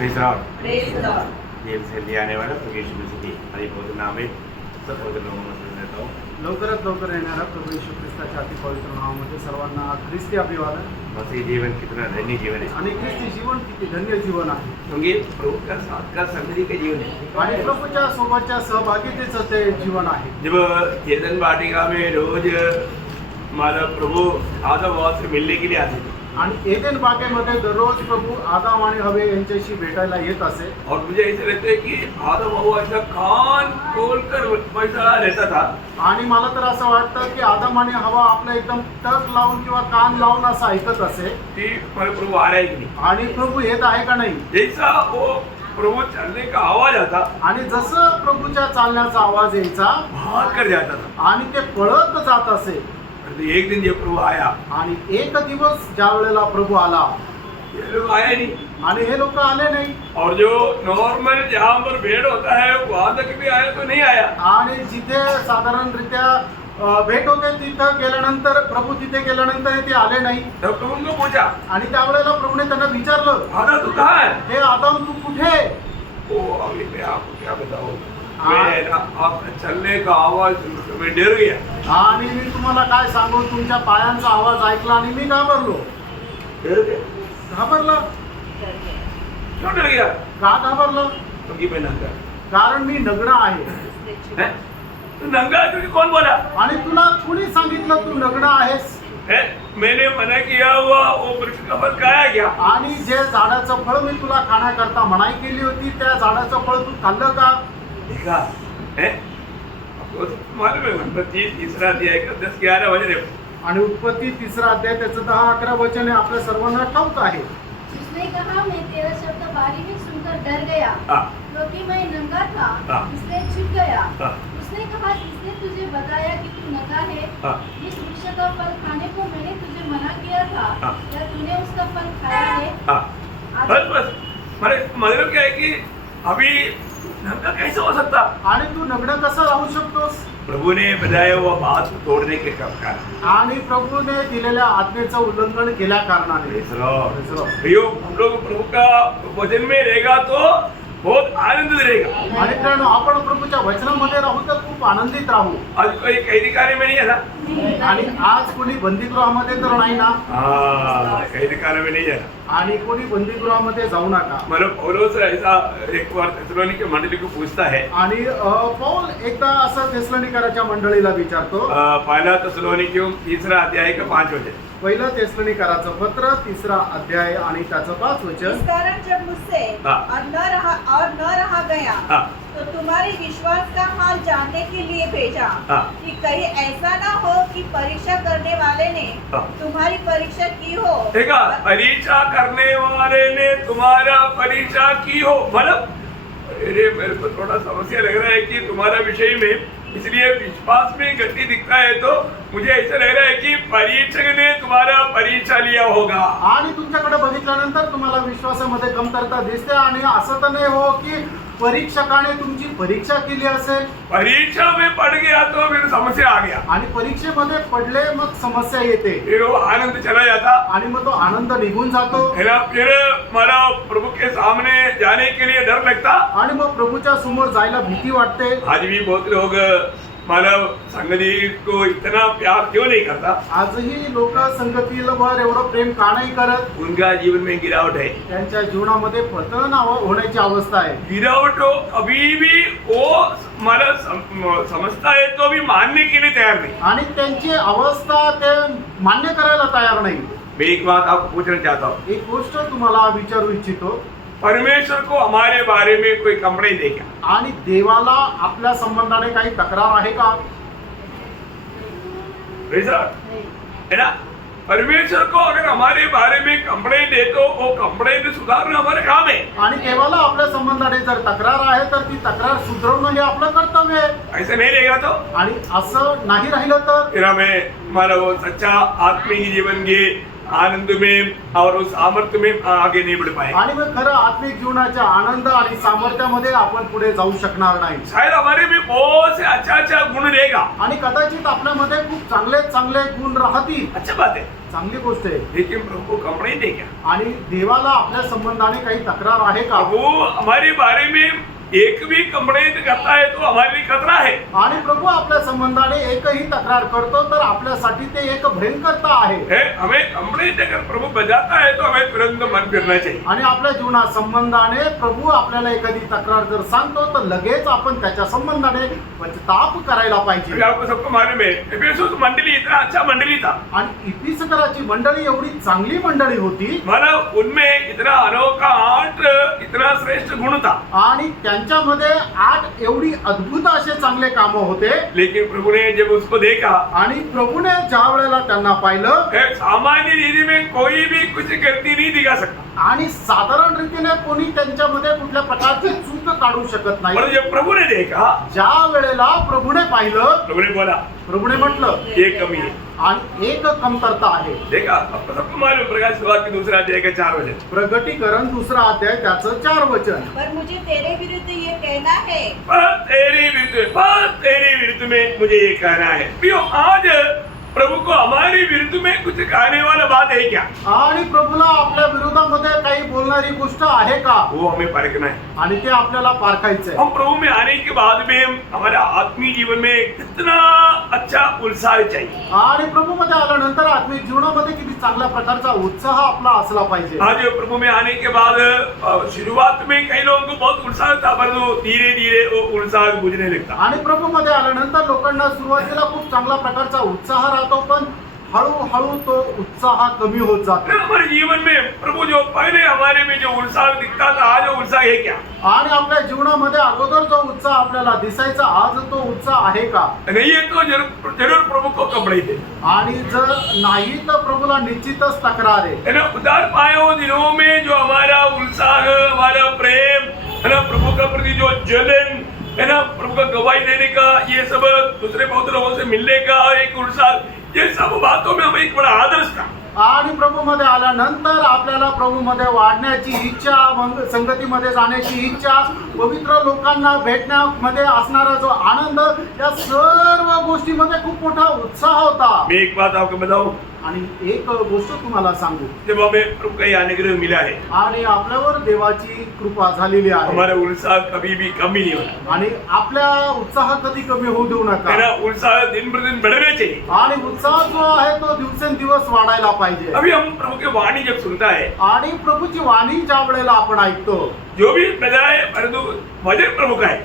Praise Lord. Praise Lord. ये जल्दी आने वाला प्रभु यीशु मसीह की हरी पवित्र नाम में सब पवित्र लोगों में देता हूँ। लवकरात लवकर येणारा प्रभू येशू ख्रिस्ताच्या अति पवित्र नावामध्ये सर्वांना ख्रिस्ती अभिवादन। मसीह जीवन कितना धन्य जीवन है, आणि ख्रिस्ती जीवन किती धन्य जीवन आहे, क्योंकि प्रभु का साथ का संगति का जीवन है। आणि प्रभूच्या सोबतच्या सहभागितेचं ते जीवन आहे। जब चेतन वाटिका में रोज हमारा प्रभु आदम हवा से मिलने के लिए आते थे, आणि एदेन बागेमध्ये दररोज प्रभू आदाम आणि हवे यांच्याशी भेटायला येत असे। और मुझे ऐसा लगता है कि आदम हवा ऐसा कान खोलकर वैसा रहता था, आणि मला तर असं वाटतं की आदम आणि हवा आपलं एकदम टक लावून किंवा कान लावून असं ऐकत असे कि हमारे प्रभु आ रहा है कि नहीं। आणि प्रभू येत आहे का नाही। जैसा वो प्रभु चलने का आवाज आता, आणि जसं प्रभूच्या चालण्याचा आवाज यायचा भाग कर जाता था। आणि ते पळत जात असे। एक दिन जब प्रभु आया, आणि एक दिवस ज्या वेळेला प्रभू आला, ये लोग आए नहीं, आणि हे लोक आले नाही। और जो नॉर्मल जहाँ पर भेड़ होता है वहां तक भी आया तो नहीं आया। आणि जिथे साधारणरित्या भेट होते तिथं गेल्यानंतर प्रभू तिथे गेल्यानंतर ते आले नाही। तब प्रभु उनको पूछा, आणि त्यावेळेला प्रभूने त्यांना विचारलं, आदा तू कहाँ है? हे आदम तू कुठे? ओ अभी मैं आपको क्या बताऊं, मैं ना आपका चलने का आवाज सुनकर मैं डर गया। आणि मी तुम्हाला काय सांगू, तुमच्या पायांचा आवाज ऐकला आणि मी घाबरलो। डर गया? घाबरला? क्यों डर गया? का घाबरला? क्योंकि मैं नंगा। कारण मी नग्न आहे। हैं? तू नंगा है क्योंकि कौन बोला? आणि तुला कुणी सांगितलं तू नग्न आहेस? है? मैंने मना किया हुआ वो वृक्ष का फल खाया क्या? आणि जे झाडाचं फळ मी तुला खाण्याकरता मनाई केली होती त्या झाडाचं फळ तू खाल्लं का? देखा है? आपको तो मालूम है उत्पत्ति तीसरा अध्याय का 10-11 वचन है। आणि उत्पत्ती 3रा अध्याय त्याचं 10-11 वचन आहे, आपल्या सर्वांना ठाऊक आहे। उसने कहा, मैं तेरा शब्द बारी में सुनकर डर गया, हाँ। क्योंकि मैं नंगा था, हाँ। इसलिए छिप गया। हाँ। उसने कहा, किसने तुझे बताया कि तू नंगा है? हाँ। इस वृक्ष का फल खाने को मैंने तुझे मना किया था, हाँ। क्या तूने उसका फल खाया है? हाँ। बस मेरे मतलब क्या है कि अभी नंगा कैसे हो सकता? आणि तू नग्न कसं राहू शकतोस? प्रभु ने बताया हुआ बात को तोड़ने के कारण, आणि प्रभूने दिलेल्या आज्ञेचं उल्लंघन केल्या कारणाने। प्रियो, हम लोग प्रभु का वचन में रहेगा तो बहुत आनंदित रहेगा। आणि कारण आपण प्रभूच्या वचनामध्ये राहू तर खूप आनंदित राहू। आज कोई कैदी कार्य में नहीं है ना? आणि आज कोणी बंदीगृहामध्ये तर नाही ना? हाँ, कैदी कार्य में नहीं है ना? आणि कोणी बंदीगृहामध्ये जाऊ नका। मतलब पौलुस ऐसा एक बार थिस्सलुनीके मंडली को पूछता है, आणि पौल एकदा असं थिस्सलुनीकराच्या मंडळीला विचारतो, पहला थिस्सलुनीके 3रा अध्याय का 5 वचन। पहिलं थिस्सलुनीकराचं पत्र 3रा अध्याय आणि त्याचं 5 वचन। इस कारण जब मुझसे हाँ। और न रहा गया, हाँ। तो तुम्हारे विश्वास का हाल जानने के लिए भेजा, हाँ। कि कहीं ऐसा ना हो कि परीक्षा करने वाले ने हाँ। तुम्हारी परीक्षा की हो। देखा, परीक्षा करने वाले ने तुम्हारा परीक्षा की हो। मतलब अरे मेरे को थोड़ा समस्या लग रहा है कि तुम्हारा विषय में, इसलिए विश्वास में गति दिखता है तो मुझे ऐसा लग रहा है कि परीक्षक ने तुम्हारा परीक्षा लिया होगा। आणि तुमच्याकडे बघितल्यानंतर तुम्हाला विश्वासामध्ये कमतरता दिसते, आणि असं तर नाही हो की परीक्षकाने तुमची परीक्षा केली असेल। परीक्षा में पड़ गया तो फिर समस्या आ गया, आणि परीक्षेमध्ये पडले मग समस्या येते, फिर वो आनंद चला जाता आणि मग तो आनंद निघून जातो, है ना। फिर मला प्रभु के सामने जाने के लिए डर लगता। आणि मग प्रभूच्या समोर जायला भीती वाटते। आज भी बहुत लोग मानव संगति को इतना प्यार क्यों नहीं करता? आजही लोक संगतीवर एवढं प्रेम का नाही करत? उनका जीवन में गिरावट है। त्यांच्या जीवनामध्ये पतन होण्याची अवस्था आहे। गिरावट हो, कभी भी वो मला समजता है तो भी मानने के लिए तैयार नहीं। आणि त्यांची अवस्था ते मान्य करायला तयार नाही। मैं एक बात आपको पूछना चाहता हूँ, एक गोष्ट तुम्हाला विचारू इच्छितो, परमेश्वर को हमारे बारे में कोई कंप्लेंट है क्या? आणि देवाला आपल्या संबंधाने काही तक्रार आहे का? है ना। परमेश्वर को अगर हमारे बारे में कंप्लेंट है तो वो कंप्लेंट सुधारना हमारा काम है। आणि देवाला आपल्या संबंधाने जर तक्रार आहे तर ती तक्रार सुधारवणं हे आपलं कर्तव्य आहे। ऐसा नहीं रहेगा तो आणि असं नाही राहिलं तर फिर हमें हमारा वो सच्चा आत्मिक जीवन के आनंद में और उस सामर्थ्य में आगे नहीं बढ़ पाए। आणि मग खरं आत्मिक जीवनाच्या आनंद आणि सामर्थ्यामध्ये आपण पुढे जाऊ शकणार नाही. शायद हमारे में बहुत से अच्छा गुण रहेगा, आणि कदाचित आपल्यामध्ये खूप चांगले चांगले गुण राहतील, अच्छा बात है, चांगली गोष्ट आहे. लेकिन प्रभु को कंपनी दे क्या? आणि देवाला आपल्या संबंधाने काही तक्रार आहे का? प्रभु हमारे बारे में एक भी कंप्लेंट करता है तो हमारे लिए खतरा है। आणि प्रभू आपल्या संबंधाने एकही तक्रार करतो तर आपल्यासाठी ते एक भयंकरता आहे. हमें कंप्लेंट अगर प्रभु बजाता है तो हमें तुरंत मन फिरना चाहिए। आणि आपल्या जीवनात संबंधाने प्रभू आपल्याला एखादी तक्रार जर सांगतो तर लगेच आपण त्याच्या संबंधाने पश्चाताप करायला पाहिजे. अभी आपको सबको मालूम है, एफेसुस मंडली इतना अच्छा मंडली था, आणि इफिसकराची मंडळी एवढी चांगली मंडळी होती, मतलब उनमें इतना अनोखा आठ इतना श्रेष्ठ गुण था, आणि त्यांच्यामध्ये 8 एवढी अद्भुत असे चांगले काम होते. लेकिन प्रभु ने जब उसको देखा, आणि प्रभूने ज्या वेळेला त्यांना पाहिलं, सामान्य रीति में कोई भी कुछ गलती नहीं दिखा सकता, आणि साधारण रीतीने कोणी त्यांच्यामध्ये कुठल्या प्रकारची चूक काढू शकत नाही. और जब प्रभु ने देखा, ज्या वेळेला प्रभूने पाहिलं, प्रभु ने बोला प्रभूने म्हटलं ये कमी है, आणि एक कमतरता आहे. देखा आपको सबको मालूम, प्रकाश सुवार्ता के दूसरा अध्याय का 4 वचन, प्रगटीकरण 2 अध्याय त्याचं 4 वचन. पर मुझे तेरे विरुद्ध ये कहना है, पर तेरी विरुद्ध में मुझे ये कहना है। प्रियो, आज प्रभु को हमारी विरुद्ध में कुछ कहने वाला बात है क्या? आणि प्रभूला आपल्या विरोधामध्ये काही बोलणारी गोष्ट आहे का? वो हमें परखना है। आणि ते आपल्याला पारखायचंय. हम प्रभु में आने के बाद में हमारे आत्मीय जीवन में कितना अच्छा उत्साह चाहिए। आणि प्रभूमध्ये आल्यानंतर आत्मिक जीवनामध्ये किती चांगल्या प्रकारचा उत्साह आपला असला पाहिजे. आज प्रभु में आने के बाद शुरुआत में कई लोगों को बहुत उत्साह था, परंतु धीरे धीरे वो उत्साह बुझने लगता। आणि प्रभूमध्ये आल्यानंतर लोकांना सुरुवातीला खूप चांगला प्रकारचा उत्साह राहतो, पण हळूहळू तो उत्साह कमी होत जातो. हमारे जीवन में प्रभु जो पहले हमारे में जो उत्साह दिखता था, आज वो उत्साह है क्या? आणि आपल्या जीवनामध्ये अगोदर जो उत्साह आपल्याला दिसायचा, आज तो उत्साह आहे का? नहीं है तो जरूर प्रभु को कपड़े दे। आणि जर नाही तर प्रभूला निश्चितच तक्रार आहे. है ना, उद्धार पाए हुए दिनों में जो हमारा उत्साह, हमारा प्रेम, है ना, प्रभु का प्रति जो जलन, है ना, प्रभु का गवाही देने का, ये सब दूसरे बहुत लोगों से मिलने का एक उत्साह, ये सब बातों में हमें एक बड़ा आदर्श था। आणि प्रभूमध्ये आल्यानंतर आपल्याला प्रभूमध्ये वाढण्याची इच्छा, संगतीमध्ये जाण्याची इच्छा, पवित्र लोकांना भेटण्यामध्ये असणारा जो आनंद, या सर्व गोष्टीमध्ये खूप मोठा उत्साह होता. मैं एक बात आपको बताऊं, आणि एक गोष्ट तुम्हाला सांगू, जब हमें प्रभु का ये अनुग्रह मिला है, आणि आपल्यावर देवाची कृपा झालेली आहे, हमारा उत्साह कभी भी कमी नहीं होना, आणि आपल्या उत्साह कधी कमी होऊ देऊ है नका. ना, उत्साह दिन प्रतिदिन बढ़ना चाहिए। आणि उत्साह जो आहे तो दिवसेंदिवस वाढायला पाहिजे. अभी हम प्रभु की वाणी जब सुनता है, आणि प्रभूची वाणी ज्या वेळेला आपण ऐकतो, जो भी बजाय परंतु वचन प्रभु का है।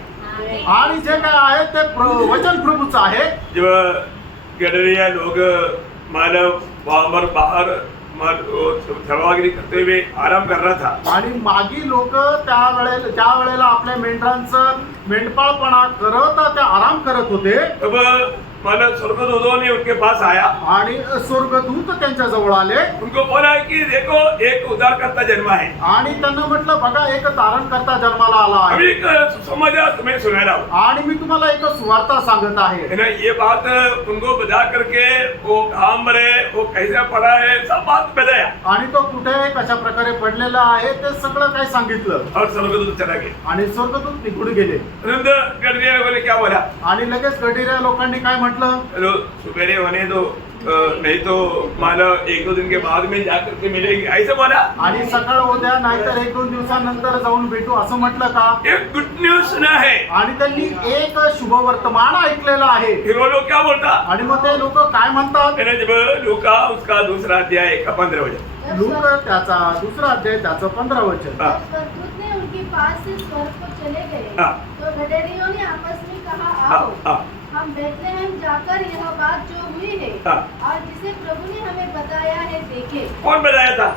आणि जे काय आहे ते वचन प्रभूचं आहे. जब गडरिया लोग मानव वहां पर बाहर सेवागिरी करते हुए आराम कर रहा था, आणि मागी लोक त्या वेळेला आपल्या मेंढरांचं मेंढपाळपणा करत ते आराम करत होते. तब मानव स्वर्गदूतों ने उनके पास आया, आणि स्वर्गदूत त्यांच्या जवळ आले, उनको बोला कि देखो एक उद्धारकर्ता जन्मा है। आणि त्यांना म्हटलं, बघा एक तारणकर्ता जन्माला आला आहे. अभी एक सुसमाचार तुम्हें सुना रहा हूं, आणि मी तुम्हाला एक सुवार्ता सांगत आहे. है ना, ये बात उनको बता करके वो कहाँ मरे, वो कैसे पड़ा है, सब बात बताया, आणि तो कुठे कशा प्रकारे पडलेला आहे ते सगळं काही सांगितलं. और स्वर्गदूत चला गया। आणि स्वर्गदूत निघून गेले. तुरंत गडरिया बोले क्या बोला, आणि लगेच गडिऱ्या लोकांनी काय म्हटलं, चलो सवेरे होने दो, नहीं तो माला 1-2 दिन के बाद में जाकर के मिलेगी, ऐसे बोला। आणि सकाळ उद्या नाहीतर 1-2 दिवसानंतर जाऊन भेटू असं म्हटलं का? एक गुड न्यूज सुना है, आणि त्यांनी एक शुभवर्तमान ऐकलेलं आहे. फिर वो लोग क्या बोलता, आणि मग ते लोक काय म्हणतात, है ना, जब लूका उसका दूसरा अध्याय का 15 वचन, लूक त्याचा 2 अध्याय त्याचं 15 वचन. हाँ। जब स्वर्गदूत ने उनके पास से स्वर्ग को चले गए, हाँ। तो गडरियों ने आपस में कहा, हाँ, आओ हाँ, हम बेथलेहम जाकर यह बात जो हुई है हाँ। और जिसे प्रभु ने हमें बताया है देखे। कौन बताया था?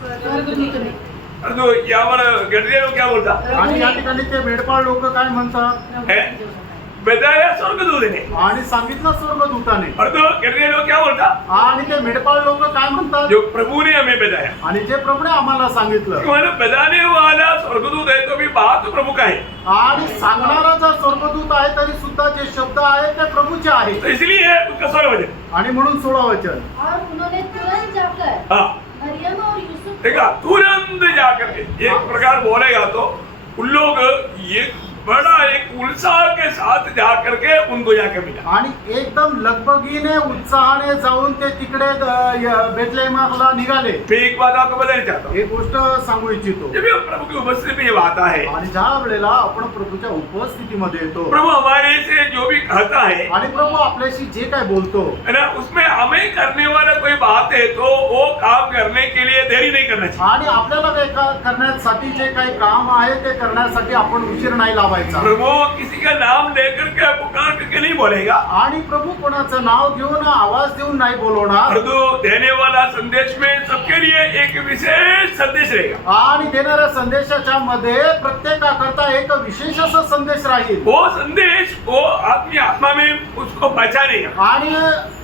स्वर्गदूत ने। और जो यहाँ पर गडरिया लोग क्या बोलता आणि या ठिकाणी ते मेंढपाळ लोक काय म्हणतात, है, बताया स्वर्गदूत ने। आणि सांगितलं स्वर्गदूताने. और तो कहते लोग क्या बोलता, आणि ते मेंढपाळ लोक काय म्हणतात, जो प्रभु ने हमें बताया। आणि जे प्रभूने आम्हाला सांगितलं. मतलब बताने वाला स्वर्गदूत है तो भी बात तो प्रभु का है, आणि सांगणारा जर स्वर्गदूत आहे तरी सुद्धा जे शब्द आहे ते प्रभूचे आहेत. तो इसलिए उसका 16 वचन। आणि म्हणून 16 वचन. और उन्होंने तुरंत जाकर हाँ मरियम और यूसुफ देखा, तुरंत जाकर के एक प्रकार बोलेगा तो उन लोग ये बड़ा एक उत्साह के साथ जाकर के उनको जाकर मिला। आणि एकदम लगबगीने उत्साहाने जाऊन ते तिकडे बेथलेहमला निघाले. मैं एक बात आपको बताना चाहता हूँ, एक गोष्ट सांगू इच्छितो. जब हम प्रभु की उपस्थिति में ये आता है, आणि ज्या वेळेला आपण प्रभूच्या उपस्थितीमध्ये येतो प्रभु हमारे से जो भी कहता है आणि प्रभू आपल्याशी जे काय बोलतो है ना, उसमें हमें करने वाला कोई बात है तो वो काम करने के लिए देरी नहीं करना चाहिए। आणि आपल्याला ते करण्यासाठी जे काही काम आहे ते करण्यासाठी आपण उशीर नाही लावायचा. प्रभु किसी का नाम लेकर के पुकार करके नहीं बोलेगा, आणि प्रभू कोणाचं नाव घेऊन आवाज देऊन नाही बोलवणार. परंतु देने वाला संदेश में सबके लिए एक विशेष संदेश रहेगा। आणि देणाऱ्या संदेशाच्या मध्ये प्रत्येकाकरता एक विशेष असा संदेश राहील. वो संदेश वो अपनी आत्मा में उसको पहचानेगा, आणि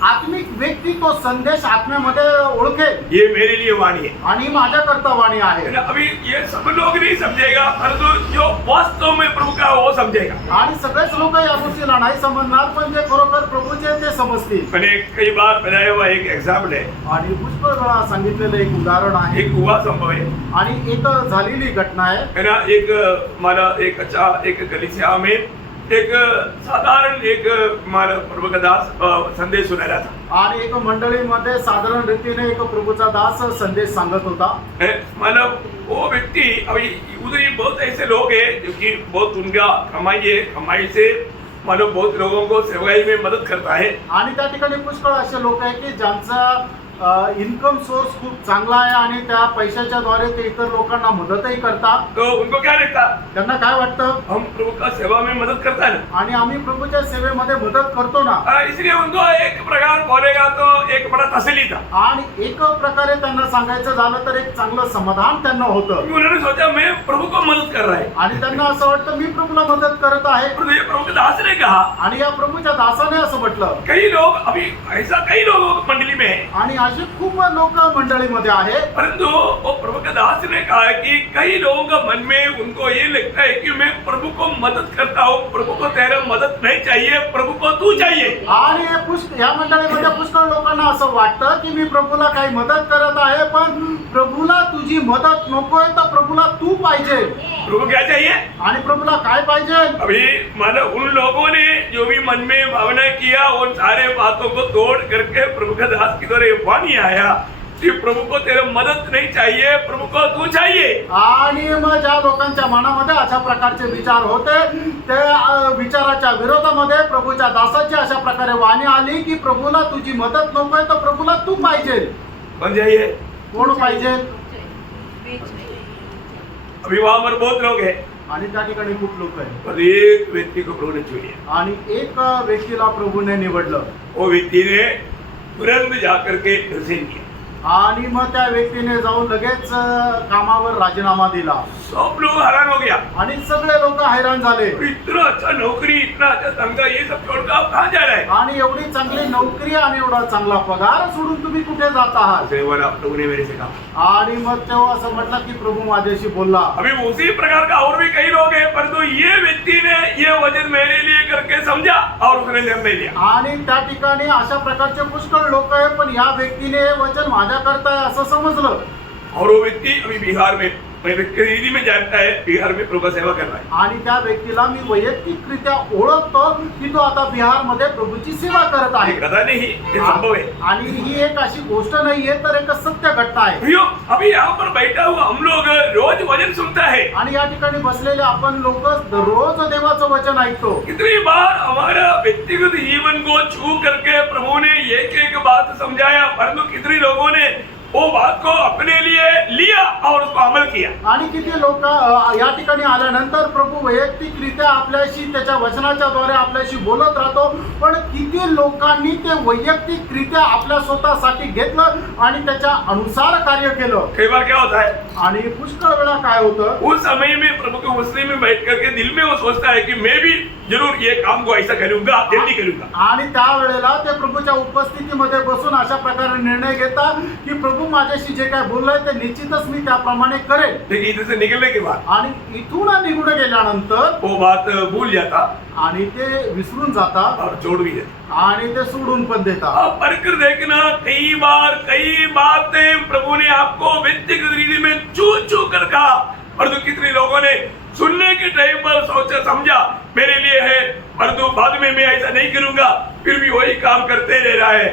आत्मिक व्यक्ती तो संदेश आत्म्यामध्ये ओळखेल. ये मेरे लिए वाणी है। आणि माझ्या करता वाणी आहे. है ना, अभी ये सब लोग नहीं समझेगा, परंतु जो वास्तव में प्रभु का वो समझेगा। आणि सगळेच लोक या गोष्टीला नाही समजणार, पण जे खरोखर प्रभूचे ते समजतील. मैंने कई बार बताया हुआ एक एग्जाम्पल है, आणि पुष्कळ वेळा सांगितलेलं एक उदाहरण आहे. एक हुआ संभव है आणि एक झालेली घटना आहे. है ना। एक हमारा एक अच्छा एक कलीसिया में एक साधारण एक हमारा प्रभु का दास संदेश सुना रहा था। आणि एक मंडळीमध्ये साधारण रीतीने एक प्रभूचा दास संदेश सांगत होता. मतलब वो व्यक्ति अभी उधर ही बहुत ऐसे लोग हैं जो कि बहुत उनका कमाई से मतलब बहुत लोगों को सेवाई में मदद करता है। आणि त्या ठिकाणी पुष्कळ असे लोक आहेत की ज्यांचा इन्कम सोर्स खूप चांगला आहे आणि त्या पैशाच्या द्वारे ते इतर लोकांना मदतही करतात. तो उनको क्या लगता, त्यांना काय वाटतं, हम प्रभु का सेवा में मदद करता है ना, आणि आम्ही प्रभूच्या सेवेमध्ये मदत करतो ना. इसलिए उनको एक प्रकार बोलेगा तो एक बड़ा तसली था। आणि एक प्रकारे त्यांना सांगायचं झालं तर एक चांगलं समाधान त्यांना होतं. उन्होंने सोचा मैं प्रभु को मदद कर रहा है, आणि त्यांना असं वाटतं मी प्रभूला मदत करत आहे. परंतु ये प्रभु के दास ने कहा, आणि या प्रभूच्या दासाने असं म्हटलं. कई लोग अभी ऐसा कई लोगों की मंडली में है, आणि अशी खूप लोक मंडळीमध्ये आहेत. परंतु वो प्रभु के दास ने कहा कि कई लोगों का मन में उनको ये लगता है कि मैं प्रभु को मदद करता हूँ, प्रभु को तेरा मदद नहीं चाहिए, प्रभु को तू चाहिए। आणि या मंडळीमध्ये पुष्कळ लोकांना असं वाटतं की मी प्रभूला काही मदत करत आहे, पण प्रभूला तुझी मदत नकोय, तर प्रभूला तू पाहिजे. प्रभु क्या चाहिए, आणि प्रभूला काय पाहिजे. अभी मतलब उन लोगों ने जो भी मन में भावना किया उन सारे बातों को तोड़ करके प्रभु के दास की तरह ये वाणी आया कि प्रभु को तेरा मदद नहीं चाहिए, प्रभु को तू चाहिए। आणि मग ज्या लोकांच्या मनामध्ये अशा प्रकारचे विचार होते त्या विचाराच्या विरोधामध्ये प्रभूच्या दासाची अशा प्रकारे वाणी आली की प्रभूला तुझी मदत नकोय, तर प्रभूला तू पाहिजे. कौन चाहिए, कोण पाहिजे. अभी वहां पर बहुत लोग हैं, आणि त्या ठिकाणी खूप लोक आहेत. पर एक व्यक्ति को प्रभु ने चुन लिया। आणि एक व्यक्तीला प्रभूने निवडलं. वो व्यक्ति ने तुरंत जाकर के रिजाइन किया। आणि मग त्या व्यक्तीने जाऊन लगेच कामावर राजीनामा दिला. सब लोग हैरान हो गया, आणि सगळे लोक हैरान झाले. इतना अच्छा नौकरी, इतना अच्छा धंधा, ये सब छोड़कर आप कहाँ जा रहे हैं? आणि एवढी चांगली नोकरी आणि एवढा चांगला पगार सोडून तुम्ही कुठे जात आहात. अरे बोला, प्रभु ने मेरे से कहा। आणि मग तेव्हा असं म्हटलं की प्रभू माझ्याशी बोलला. अभी उसी प्रकार का और भी कई लोग हैं, परंतु ये व्यक्ति ने ये वचन मेरे लिए करके समझा और उसने निर्णय लिया। आणि त्या ठिकाणी अशा प्रकारचे पुष्कळ लोक आहेत, पण या व्यक्तीने हे वचन माझ्या करता आहे असं समजलं. और वो व्यक्ति अभी बिहार में, मैं व्यक्ति में जानता है, बिहार में प्रभु का सेवा कर रहा है। आणि त्या व्यक्तीला मी वैयक्तिकरित्या ओळखतो की तो आता बिहारमध्ये प्रभूची सेवा करत आहे. ये कथा नहीं, ये संभव है। आणि ही एक अशी गोष्ट नाहीये, तर एक सत्य घटना आहे. भैया, अभी यहाँ पर बैठा हुआ हम लोग रोज वचन सुनता है। आणि या ठिकाणी बसलेले आपण लोक दररोज देवाचं वचन ऐकतो. कितनी बार हमारा व्यक्तिगत जीवन को छू करके प्रभु ने एक एक बात समझाया, परंतु कितने लोगों ने वो बात को अपने लिए लिया और उसको अमल किया। आणि किती लोक या ठिकाणी आल्यानंतर प्रभू वैयक्तिकरित्या आपल्याशी त्याच्या वचनाच्या द्वारे आपल्याशी बोलत राहतो, पण किती लोकांनी ते वैयक्तिकरित्या आपल्या स्वतःसाठी घेतलं आणि त्याच्या अनुसार कार्य केलं. कई बार क्या होता है, आणि पुष्कळ वेळा काय होतं, उस समय में प्रभु के उपस्थिति में बैठ करके दिल में वो सोचता है कि मैं भी जरूर ये काम को ऐसा करूंगा, जल्दी करूंगा. आणि त्यावेळेला ते प्रभूच्या उपस्थितीमध्ये बसून अशा प्रकारे निर्णय घेतात की प्रभू माझ्याशी जे काय बोललंय ते निश्चितच मी त्याप्रमाणे करेल. लेकिन इधर से निकलने के बाद आणि इथून निघून गेल्यानंतर वो बात भूल जाता आणि ते विसरून जातात और छोड़ भी देता. आणि ते सोडून पण देतात. आप पढ़कर देखना, कई बातें प्रभु ने आपको व्यक्तिगत रीति में छू छू कर कहा, परंतु कितने लोगों ने सुनने के टाइम पर सोचा समझा मेरे लिए है, परंतु बाद में मैं ऐसा नहीं करूंगा, फिर भी वही काम करते रह रहा है.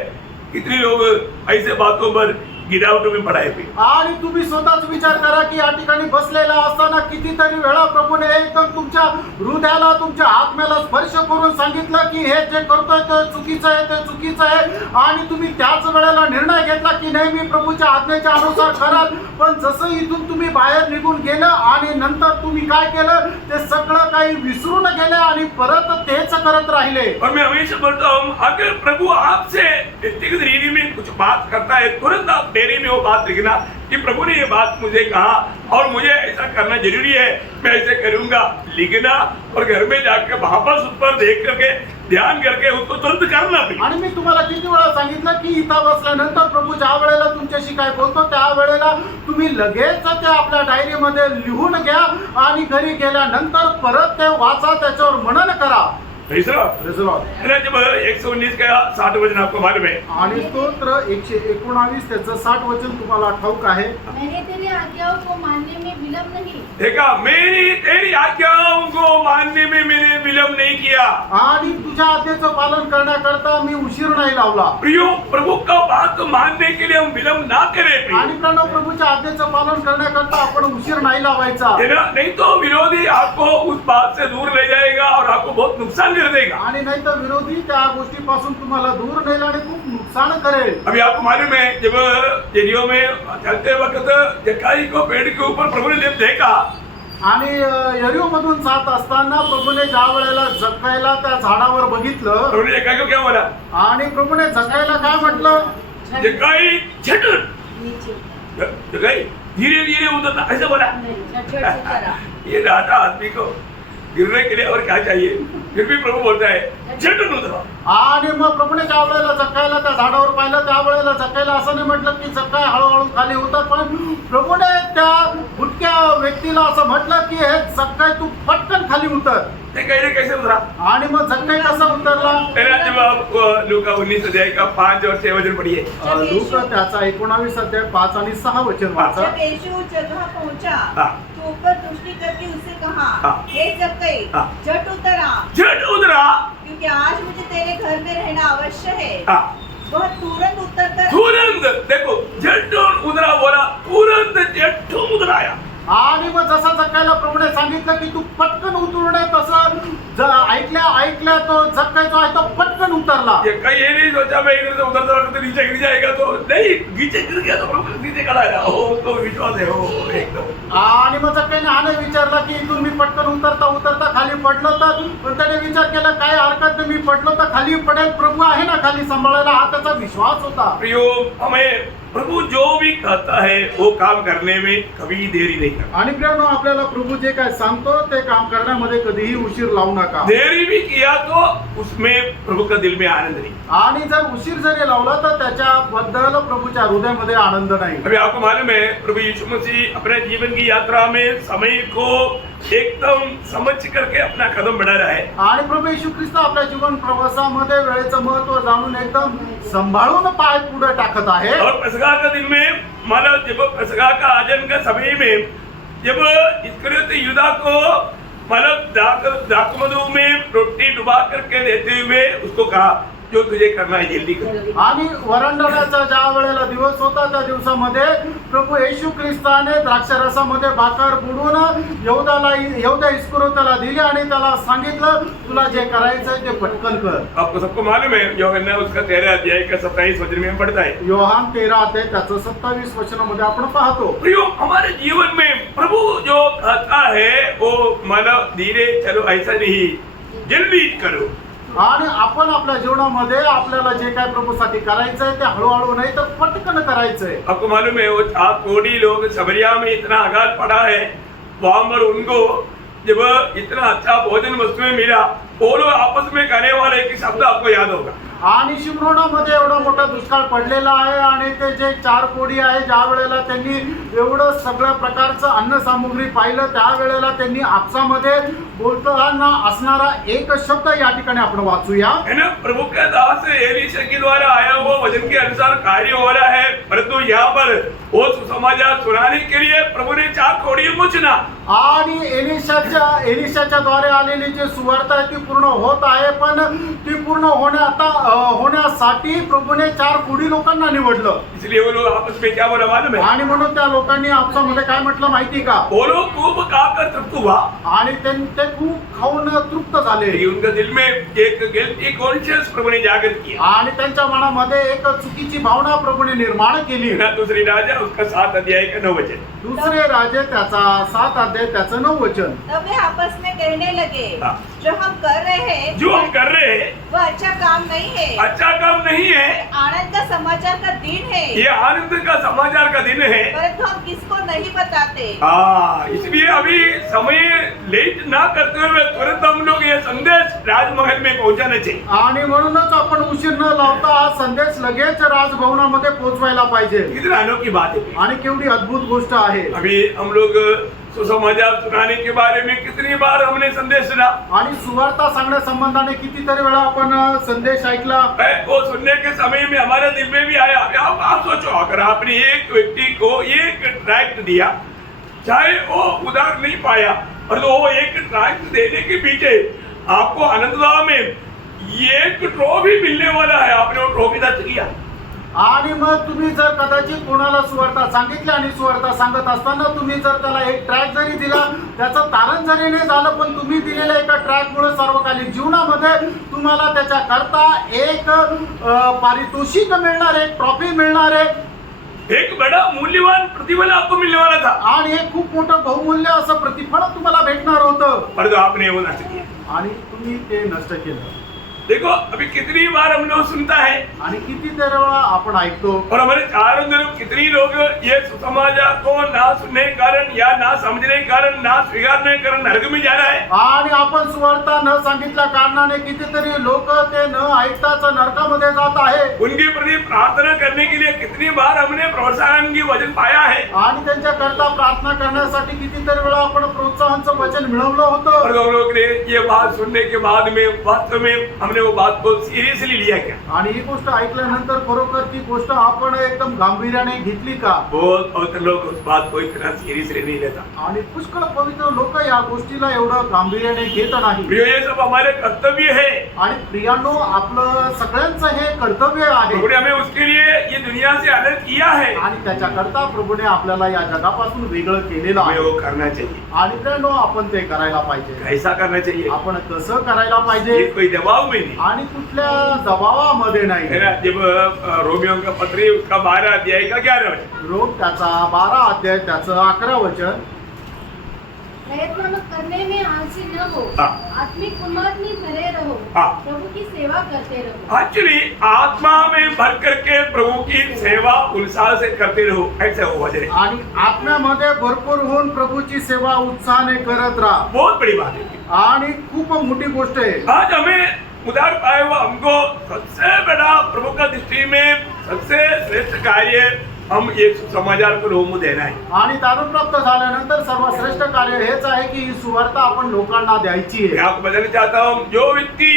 कितने लोग ऐसे बातों पर गिरावटों में पड़ाए हुए. आणि तुम्ही स्वतःच विचार करा की या ठिकाणी बसलेला असताना कितीतरी वेळा प्रभूने एकदम तुमच्या हृदयाला तुमच्या आत्म्याला स्पर्श करून सांगितलं की हे जे करतोय ते चुकीचं आहे, ते चुकीचं आहे, आणि तुम्ही त्याच वेळेला निर्णय घेतला की नाही मी प्रभूच्या आज्ञेच्या अनुसार कराल. पण जसं इथून तुम्ही बाहेर निघून गेलं आणि नंतर तुम्ही काय केलं ते सगळं काही विसरून गेले आणि परत तेच करत राहिले. और मैं हमेशा बोलता हूँ, अगर प्रभु आपसे व्यक्तिगत रीति में कुछ बात करता है, तुरंत आप डेयरी में वो बात लिखना कि प्रभु ने ये बात मुझे कहा और मुझे ऐसा करना जरूरी है, मैं ऐसे करूंगा. लिखना और घर में जाकर वापस उस पर देख करके ध्यान करके उसको तुरंत करना भी. आणि मी तुम्हाला किती वेळा सांगितलं की इथं बसल्यानंतर प्रभू ज्या वेळेला तुमच्याशी काय बोलतो त्या वेळेला तुम्ही लगेच ते आपल्या डायरीमध्ये लिहून घ्या आणि घरी गेल्यानंतर परत ते वाचा, त्याच्यावर मनन करा. जब 119 का 60 वचन आपको मालूम है. आणि स्तोत्र 119 त्याचं 60 वचन तुम्हाला ठाऊक आहे. मैंने तेरी आज्ञाओं को मानने में विलंब नहीं देखा, मेरी तेरी आज्ञाओं को मानने में मैंने विलंब नहीं किया. आणि तुझ्या आज्ञेचं पालन करण्याकरता मी उशीर नाही लावला. प्रियो, प्रभु का बात मानने के लिए हम विलंब ना करें. आणि प्रभूच्या आज्ञेचं पालन करण्याकरता आपण उशीर नाही लावायचा. नहीं तो विरोधी आपको उस बात से दूर ले जाएगा और आपको बहुत नुकसान कर देगा. आणि नाही तर विरोधी त्या गोष्टीपासून तुम्हाला दूर नेल आणि खूप नुकसान करेल. अभी आपको मालूम है, जब जेरियो में चलते वक्त जक्काई को पेड़ के ऊपर प्रभु ने जब देखा, आणि यरीहो मधून जात असताना प्रभूने ज्या वेळेला जक्काईला त्या झाडावर बघितलं, प्रभु ने जक्काई को क्या बोला? आणि प्रभूने जक्काईला काय म्हटलं? जक्काई झटन, जक्काई धीरे धीरे उतरना, ऐसा बोला. ये डाटा आदमी को गिरने के लिए और क्या चाहिए, फिर भी प्रभु बोलता है झटन उतरा. आणि मग प्रभूने ज्या वेळेला जक्काईला त्या झाडावर पाहिलं त्या वेळेला जक्काईला असं नाही म्हटलं की जक्काई हळूहळू खाली उतर, पण प्रभूने त्या भुटक्या व्यक्तीला असं म्हटलं की हे जक्काई तू पटकन खाली उतर. ते कहने कैसे उतरा? आणि मग जक्काई कसा उतरला? जब आप लूका 19 अध्याय का 5 और 6 वचन पढ़िए. लूका त्याचा 19 अध्याय 5 आणि 6 वचन वाचा. जब यीशु उस जगह पहुंचा हाँ. तो ऊपर दृष्टि करके उससे कहा, हाँ. हे जक्कई, हाँ. झट उतरा, झट उतरा. क्योंकि आज मुझे तेरे घर में रहना अवश्य है. हाँ. वह तुरंत उतर कर तुरंत, देखो झट उतरा बोला, तुरंत झट उतर आया. आणि मग जसं जक्काईला प्रभूने सांगितलं की तू पटकन उतरू नये, तसं ऐकल्या तो जक्काई जो आहे तो पटकन उतरला. जक्काई ये नहीं सोचा मैं इधर से उतरता हूँ तो नीचे गिर जाएगा, तो नहीं, नीचे गिर गया तो प्रभु नीचे खड़ा है. हो तो विश्वास है, हो एकदम. आणि मग जक्काईने हा नाही विचारला की इथून मी पटकन उतरता खाली पडलो तर, पण त्याने विचार केला काय हरकत नाही, मी पडलो तर खाली पडेल, प्रभू आहे ना खाली सांभाळायला, हा त्याचा विश्वास होता. प्रियो, हमें प्रभु जो भी कहता है वो काम करने में कभी देरी नहीं करता. आणि प्रियानो, आपल्याला प्रभू जे काय सांगतो ते काम करण्यामध्ये कधीही उशीर लावू नका. देरी भी किया तो उसमें प्रभु का दिल में आनंद नहीं. आणि जर उशीर जरी लावला तर त्याच्याबद्दल प्रभूच्या हृदयामध्ये आनंद नाही. अभी आपको मालूम है, प्रभु यीशु मसीह अपने जीवन की यात्रा में समय को एकदम समझ करके अपना कदम बढ़ा रहा है. आणि प्रभू येशू ख्रिस्त आपल्या जीवन प्रवासामध्ये वेळेचं महत्व जाणून एकदम सांभाळून पाय पुढे टाकत आहे. और पेसगा का दिन में, मतलब जब पेसगा का आयोजन का समय में, जब इस्करियोती यूदा को मतलब दाखमधु में रोटी डुबा करके देते हुए उसको कहा जो तुझे करना है जल्दी कर. आणि वरंडण्याचा ज्या वेळेला दिवस होता त्या दिवसामध्ये प्रभू येशू ख्रिस्ताने द्राक्षरसामध्ये भाकर बुडवून यहूदा इस्करियोतीला दिली आणि त्याला सांगितलं तुला जे करायचंय ते पटकन कर. आपको सबको मालूम है, यूहन्ना उसका 13 अध्याय का 27 वचन में पढ़ता है. योहान 13 अध्याय त्याचं 27 वचनामध्ये आपण पाहतो. प्रियो, हमारे जीवन में प्रभु जो कहता है वो मतलब धीरे चलो, ऐसा नहीं, जल्दी करो. आणि आपण आपल्या जीवनामध्ये आपल्याला जे काय प्रभूसाठी करायचंय ते हळूहळू नाही तर पटकन करायचंय. आपको मालूम है, वो 4 कोढ़ी लोग समरिया में इतना अकाल पड़ा है, वहां पर उनको जब इतना अच्छा भोजन वस्तुएं मिला वो लोग आपस में कहने वाले एक ही शब्द आपको याद होगा, आणि शिमरोनामध्ये एवढा मोठा दुष्काळ पडलेला आहे आणि ते जे 4 कोडी आहे, ज्या वेळेला त्यांनी एवढं सगळ्या प्रकारचं अन्न सामुग्री पाहिलं, त्यावेळेला त्यांनी आपसामध्ये बोलताना असणारा एक शब्द या ठिकाणी आपण वाचूया. है ना. प्रभु के दास एलीशा के द्वारा आया हुआ वचन के अनुसार कार्य हो रहा है, परंतु यहाँ पर वो सुसमाचार सुनाने के लिए प्रभु ने 4 कोड़ी मुचना. आणि एलिशाच्या द्वारे आलेली जी सुवार्ता आहे ती पूर्ण होत आहे, पण ती पूर्ण होण्यासाठी प्रभूने 4 कोटी लोकांना निवडलं. इसलिए वो लोग आपस में क्या बोला मालूम है, आणि म्हणून त्या लोकांनी आपसामध्ये काय म्हटलं माहिती का, वो लोग खूब खाकर तृप्त हुआ, आणि ते खूप खाऊन तृप्त झाले. लेकिन उनके दिल में एक गिल्टी कॉन्शियस प्रभु ने जागृत किया. आणि त्यांच्या मनामध्ये एक चुकीची भावना प्रभूने निर्माण केली. दूसरी राजा उसका 7 अध्याय का 9 वचन. दुसरे राजे त्याचा 7 अध्याय त्याचं 9 वचन. तब वे आपस में कहने लगे, हाँ. जो हम कर रहे हैं जो हम कर रहे हैं वह अच्छा काम नहीं है, अच्छा काम नहीं है, आनंद का समाचार का दिन है, ये आनंद का समाचार का दिन है. परंतु हम किसको नहीं बताते. इसलिए अभी समय लेट ना करते हुए तुरंत हम लोग ये संदेश राजमहल में पहुंचाना चाहिए. आणि म्हणूनच आपण उशीर न लावता हा संदेश लगेच राजभवनामध्ये पोहोचवायला पाहिजे. कितनी अनोखी बात है. आणि केवढी अद्भुत गोष्ट आहे. अभी हम लोग सुसमाचार सुनाने के बारे में कितनी बार हमने संदेश सुना, आणि सुवार्ता सांगण्या संबंधाने कितीतरी वेळा आपण संदेश ऐकला. वो सुनने के समय में हमारे दिल में भी आया. आप सोचो, अगर आपने एक व्यक्ति को एक ट्रैक्ट दिया, चाहे वो उधार नहीं पाया, और वो एक ट्रैक्ट देने के पीछे आपको आनंदधाम में एक ट्रॉफी मिलने वाला है, आपने वो ट्रॉफी दत्त किया. आणि मग तुम्ही जर कदाचित कोणाला सुवार्ता सांगितली आणि सुवार्ता सांगत असताना तुम्ही जर त्याला एक ट्रॅक जरी दिला, त्याचं तारण जरी नाही झालं, पण तुम्ही दिलेल्या एका ट्रॅकमुळे सार्वकालिक जीवनामध्ये तुम्हाला त्याच्या करता एक पारितोषिक मिळणार आहे, एक ट्रॉफी मिळणार आहे, एक बड़ा मूल्यवान प्रतिफल आपको मिलने वाला था, आणि एक खूप मोठं बहुमूल्य असं प्रतिफळ तुम्हाला भेटणार होतं, परंतु आपने वो नष्ट किया. आणि तुम्ही ते नष्ट केलं. देखो अभी कितनी बार हम लोग सुनता है, आणि कितीतरी वेळा आपण ऐकतो, और हमारे चारों तरफ कितनी लोग ये सुसमाचार को ना सुनने के कारण या ना समझने के कारण, ना स्वीकारने के कारण नरक में जा रहा है. आणि आपण सुवार्ता न सांगितल्या कारणाने कितीतरी लोक ते न ऐकताच नरकामध्ये जात आहे. उनके प्रति प्रार्थना करने के लिए कितनी बार हमने प्रोत्साहन की वचन पाया है, आणि त्यांच्या करता प्रार्थना करण्यासाठी कितीतरी वेळा आपण प्रोत्साहनाचं वचन मिळवलं और होतं. हम लोग ने ये बात सुनने के बाद में वास्तव में हमने वो बात को सीरियसली लिया क्या. आणि ही गोष्ट ऐकल्यानंतर खरोखर ती गोष्ट आपण एकदम गांभीर्याने घेतली का. बहुत पवित्र लोग उस बात को इतना सीरियसली नहीं लेता. आणि पुष्कळ पवित्र लोक या गोष्टीला एवढं गांभीर्याने घेत नाही. प्रियो, ये सब हमारे कर्तव्य है. आणि प्रियानो, आपलं सगळ्यांचं हे कर्तव्य आहे. प्रभु ने हमें उसके लिए ये दुनिया से अलग किया है, आणि त्याच्याकरता प्रभूने आपल्याला या जगापासून वेगळं केलेलं हमें आहे. वो करना चाहिए. आणि त्यानो आपण ते करायला पाहिजे. कैसा करना चाहिए, आपण कसं करायला पाहिजे, ये कोई दबाव में नहीं आणि कुठल्या दबावामध्ये नाही. है ना. जब रोमियो का पत्र है उसका 12 अध्याय का 11 वचन. रोम त्याचा 12 अध्याय त्याचं 11 वचन. प्रयत्न करने में आलसी न हो, हाँ. आत्मिक उन्माद में भरे रहो, हाँ. प्रभु की सेवा करते रहो. एक्चुअली आत्मा में भर करके प्रभु की सेवा उत्साह से करते रहो, ऐसा हो वचन. आणि आत्म्यामध्ये भरपूर होऊन प्रभूची सेवा उत्साहाने करत राहा. बहुत बड़ी बात है. आणि खूप मोठी गोष्ट आहे. आज हमें उधार पाए हुआ हमको सबसे बड़ा प्रभु का दृष्टि में सबसे श्रेष्ठ कार्य हम ये समाचार को लोगों को देना है. आणि दारू प्राप्त झाल्यानंतर सर्वश्रेष्ठ कार्य हेच आहे की ही सुवार्ता आपण लोकांना द्यायची मैं आहे. आपको बताना चाहता हूँ, जो व्यक्ति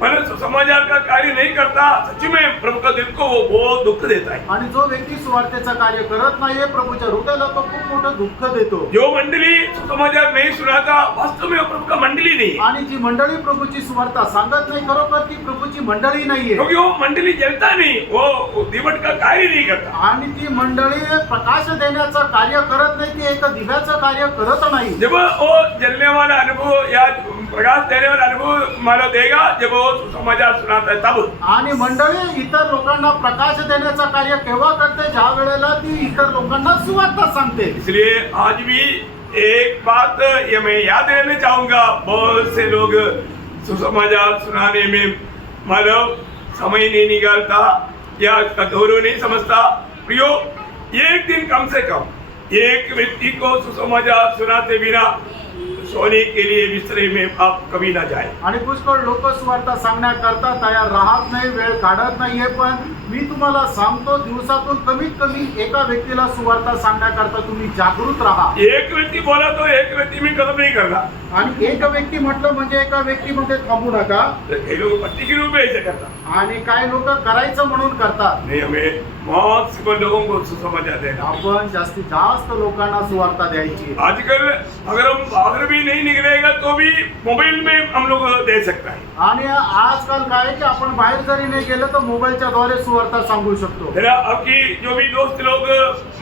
मैंने समाचार का कार्य नहीं करता, सच में प्रभु का दिल को वो बहुत दुख देता है. आणि जो व्यक्ती सुवार्तेचं कार्य करत नाहीये, प्रभूच्या हृदयाला तो खूप मोठं दुःख देतो. जो मंडली समाचार नहीं सुनाता, वास्तव में वो प्रभु का मंडली नहीं है. आणि जी मंडळी प्रभूची सुवार्ता सांगत नाही, खरोखर ती प्रभूची मंडळी नाहीये. क्योंकि वो मंडली जलता नहीं, वो दीवट का कार्य नहीं करता. आणि ती मंडळी प्रकाश देण्याचं कार्य करत नाही, ती एक दिव्याचं कार्य करत नाही. जब वो जलने वाला अनुभव या प्रकाश देने वाला अनुभव मानो देगा, जब वो समाचार सुनाता है तब. आणि मंडळी इतर लोकांना प्रकाश देण्याचं कार्य केव्हा करते, ज्या वेळेला ती इतर लोकांना सुवार्ता सांगते. इसलिए आज भी एक बात ये मैं याद देना चाहूंगा, बहुत से लोग सुसमाचार सुनाने में मानव समय नहीं निकालता या उसका गौरव नहीं समझता. प्रियो, एक दिन कम से कम एक व्यक्ति को सुसमाचार सुनाते बिना सोने के लिए बिस्तरे में आप कभी ना जाए. आणि पुष्कळ लोक सुवार्ता सांगण्याकरता तयार राहत नाही, वेळ काढत नाहीये. पण मी तुम्हाला सांगतो, दिवसातून कमीत कमी एका व्यक्तीला सुवार्ता सांगण्याकरता तुम्ही जागृत राहा. एक व्यक्ति बोला तो एक व्यक्ति में कदम नहीं करना. आणि एक व्यक्ती म्हटलं म्हणजे एका व्यक्तीमध्ये थांबू नका. कई लोग पट्टी के रूप में ऐसे करता. आणि काही लोक करायचं म्हणून करतात. नहीं, हमें बहुत से लोगों को सुसमाचार देना. आपण जास्तीत जास्त लोकांना सुवार्ता द्यायची. आजकल अगर हम बाहर भी नहीं निकलेगा तो भी मोबाइल में हम लोग दे सकता है. आणि आजकाल काय आहे की आपण बाहेर जरी नाही गेलं तर मोबाईलच्या द्वारे सुवार्ता सांगू शकतो. मेरा आपकी जो भी दोस्त लोग,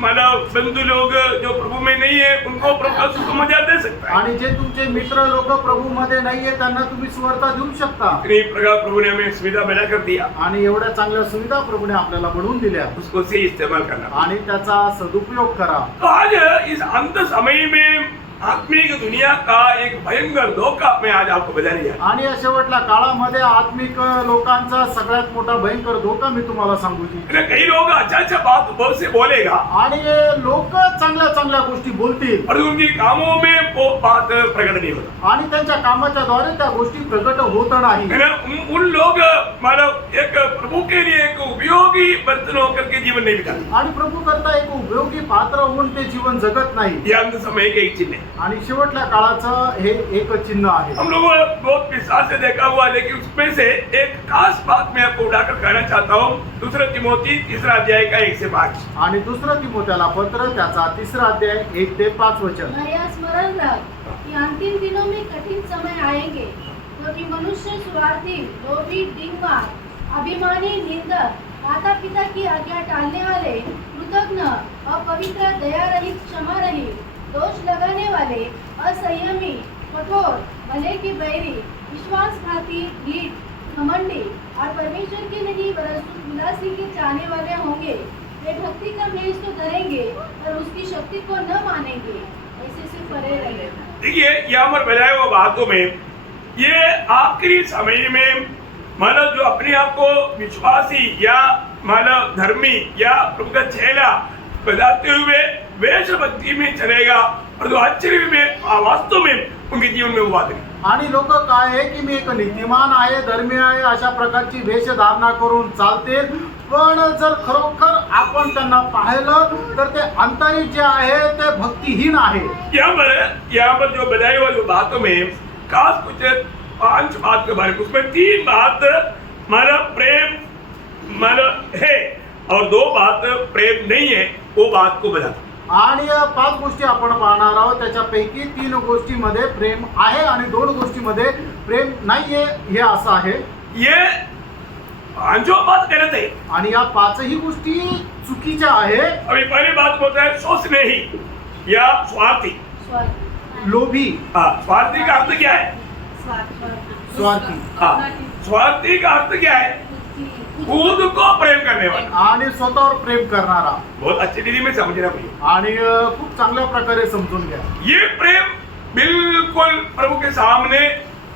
मतलब बंधु लोग जो प्रभु में नहीं है, उनको प्रभु का सुसमाचार दे सकता है. आणि जे तुमचे मित्र लोक प्रभू मध्ये नाहीये त्यांना तुम्ही सुवार्ता देऊ शकता. इतनी प्रकार प्रभु ने हमें सुविधा बना कर दिया, आणि एवढ्या चांगल्या सुविधा प्रभूने आपल्याला बनवून दिल्या. उसको सही इस्तेमाल करना. आणि त्याचा सदुपयोग करा. तो आज इस अंत समय में आत्मिक दुनिया का एक भयंकर धोखा मैं आज आपको बताने जा रहा हूं. आणि या शेवटल्या काळामध्ये आत्मिक लोकांचा सगळ्यात मोठा भयंकर धोका मी तुम्हाला सांगू इच्छितो. कई लोग अच्छा बात बहुत से बोलेगा आणि लोक चांगल्या चांगल्या गोष्टी बोलतील, और उनकी कामों में वो बात प्रकट नहीं होता. आणि त्यांच्या कामाच्या द्वारे त्या गोष्टी प्रकट होत नाही. है ना? उन लोग मतलब एक प्रभु के लिए एक उपयोगी बर्तन होकर के जीवन नहीं बिताते. आणि प्रभू करता एक उपयोगी पात्र होऊन ते जीवन जगत नाही. ये अंत समय के एक चिन्ह है. आणि शेवटल्या काळाचं हे एक चिन्ह आहे. हम लोगों ने बहुत विस्तार से देखा हुआ, लेकिन उसमें से एक खास बात मैं आपको उठाकर कहना चाहता हूँ. दूसरा तिमोथी 3 अध्याय का 1 से 5. आणि दुसरं तिमोथेला पत्र त्याचा 3 अध्याय 1 ते 5 वचन. नया स्मरण रख कि अंतिम दिनों में कठिन समय आएंगे, क्योंकि मनुष्य स्वार्थी, लोभी, डिंगमार, अभिमानी, निंदक, माता पिता की आज्ञा टालने वाले, कृतज्ञ, अपवित्र, दया रहित, क्षमा रहित, दोष लगाने वाले, असंयमी, कठोर, भले की बैरी, विश्वासघाती, ढीठ, घमंडी और परमेश्वर के नहीं वरन उल्लासी के चाहने वाले होंगे. वे भक्ति का भेष तो धरेंगे पर उसकी शक्ति को न मानेंगे. ऐसे से परे रहे. देखिए, यहाँ पर बताए हुआ बातों में ये आखिरी समय में मतलब जो अपने आप को विश्वासी या मतलब धर्मी या प्रभु का चेला बताते हुए वेश भक्ति में चलेगा, और जो आश्चर्य में वास्तव में उनके जीवन में हुआ नहीं. आणि लोक काय आहे की मी एक नीतिमान आहे, धर्मी आहे, अशा प्रकारची वेशधारणा करून चालतील. पण जर खरोखर आपण त्यांना पाहिलं तर ते आंतरिक जे आहे ते भक्तिहीन आहे. यहाँ पर जो बताई हुआ जो बातों में खास कुछ 5 बात के बारे में, उसमें 3 बात मतलब प्रेम मतलब है और 2 बात प्रेम नहीं है, वो बात को बताता. आणि 5 गोष्टी आपण पाहणार आहोत. त्याच्यापैकी 3 गोष्टीमध्ये प्रेम आहे आणि 2 गोष्टीमध्ये प्रेम नाहीये, हे असं आहे. ये जो बात गलत है. आणि या 5ही गोष्टी चुकीच्या आहे. अभी पहली बात बोलता है सोचनेही या स्वार्थी. लोभी. स्वार्थी का अर्थ क्या है? स्वार्थी. स्वार्थी का अर्थ क्या है? खुद को प्रेम करने वाला. आणि स्वतःवर प्रेम करणारा. बहुत अच्छी रीति में समझना पड़ेगा. आणि खूप चांगल्या प्रकारे समजून घ्या. ये प्रेम बिल्कुल प्रभु के सामने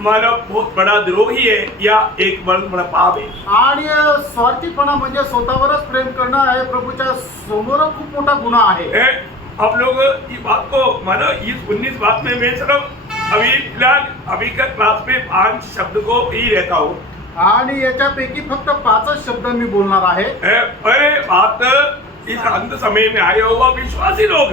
मतलब बहुत बड़ा द्रोही है या एक बहुत बड़ा पाप है. आणि स्वार्थीपणा म्हणजे स्वतःवरच प्रेम करणं आहे, प्रभूच्या समोर खूप मोठा गुन्हा आहे. आप लोग इस बात को मतलब इस 19 बात में मैं सिर्फ अभी फिलहाल अभी का क्लास में 5 शब्द को ही रहता हूँ. आणि याच्यापैकी फक्त 5च शब्द मी बोलणार आहे. पहले बात, इस अंत समय में आया हुआ विश्वासी लोग,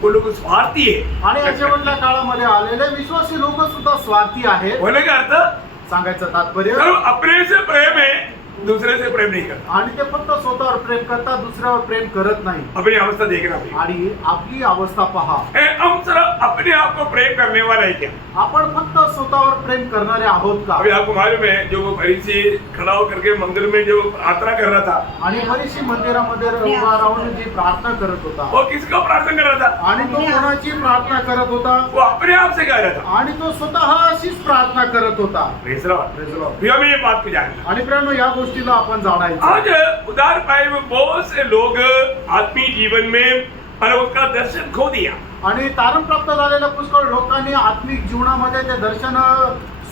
वो लोग स्वार्थी है. आणि या शेवटल्या काळामध्ये आलेले विश्वासी लोक सुद्धा स्वार्थी आहेत. बोलने का अर्थ सांगायचं तात्पर्य, अपने से प्रेम है, दूसरे से प्रेम नहीं करता. आणि ते फक्त स्वतःवर प्रेम करतात, दुसऱ्यावर प्रेम करत नाही. अपनी अवस्था देखना भाई. आणि आपली अवस्था पहा. हम सिर्फ अपने आप को प्रेम करने वाला है क्या? आपण फक्त स्वतःवर प्रेम करणारे आहोत का? अभी आपको मालूम है जो वो फरीसी खड़ा होकर के मंदिर में जो प्रार्थना कर रहा था, आणि फरीसी मंदिरामध्ये उभा राहून जी प्रार्थना करत होता, वो किसका प्रार्थना कर रहा था? आणि तो कोणाची प्रार्थना करत होता? वो अपने आप से कह रहा था. आणि तो स्वतः अशीच प्रार्थना करत होता. Praise the Lord. Praise the Lord. फिर हमें ये बात को जानना. आणि प्रेम या गोष्टीला आपण जाणायचं. आज उदार पाए हुए बहुत से लोग आत्मीय जीवन में मतलब उसका दर्शन खो दिया. आणि तारण प्राप्त झालेल्या पुष्कळ लोकांनी आत्मिक जीवनामध्ये ते दर्शन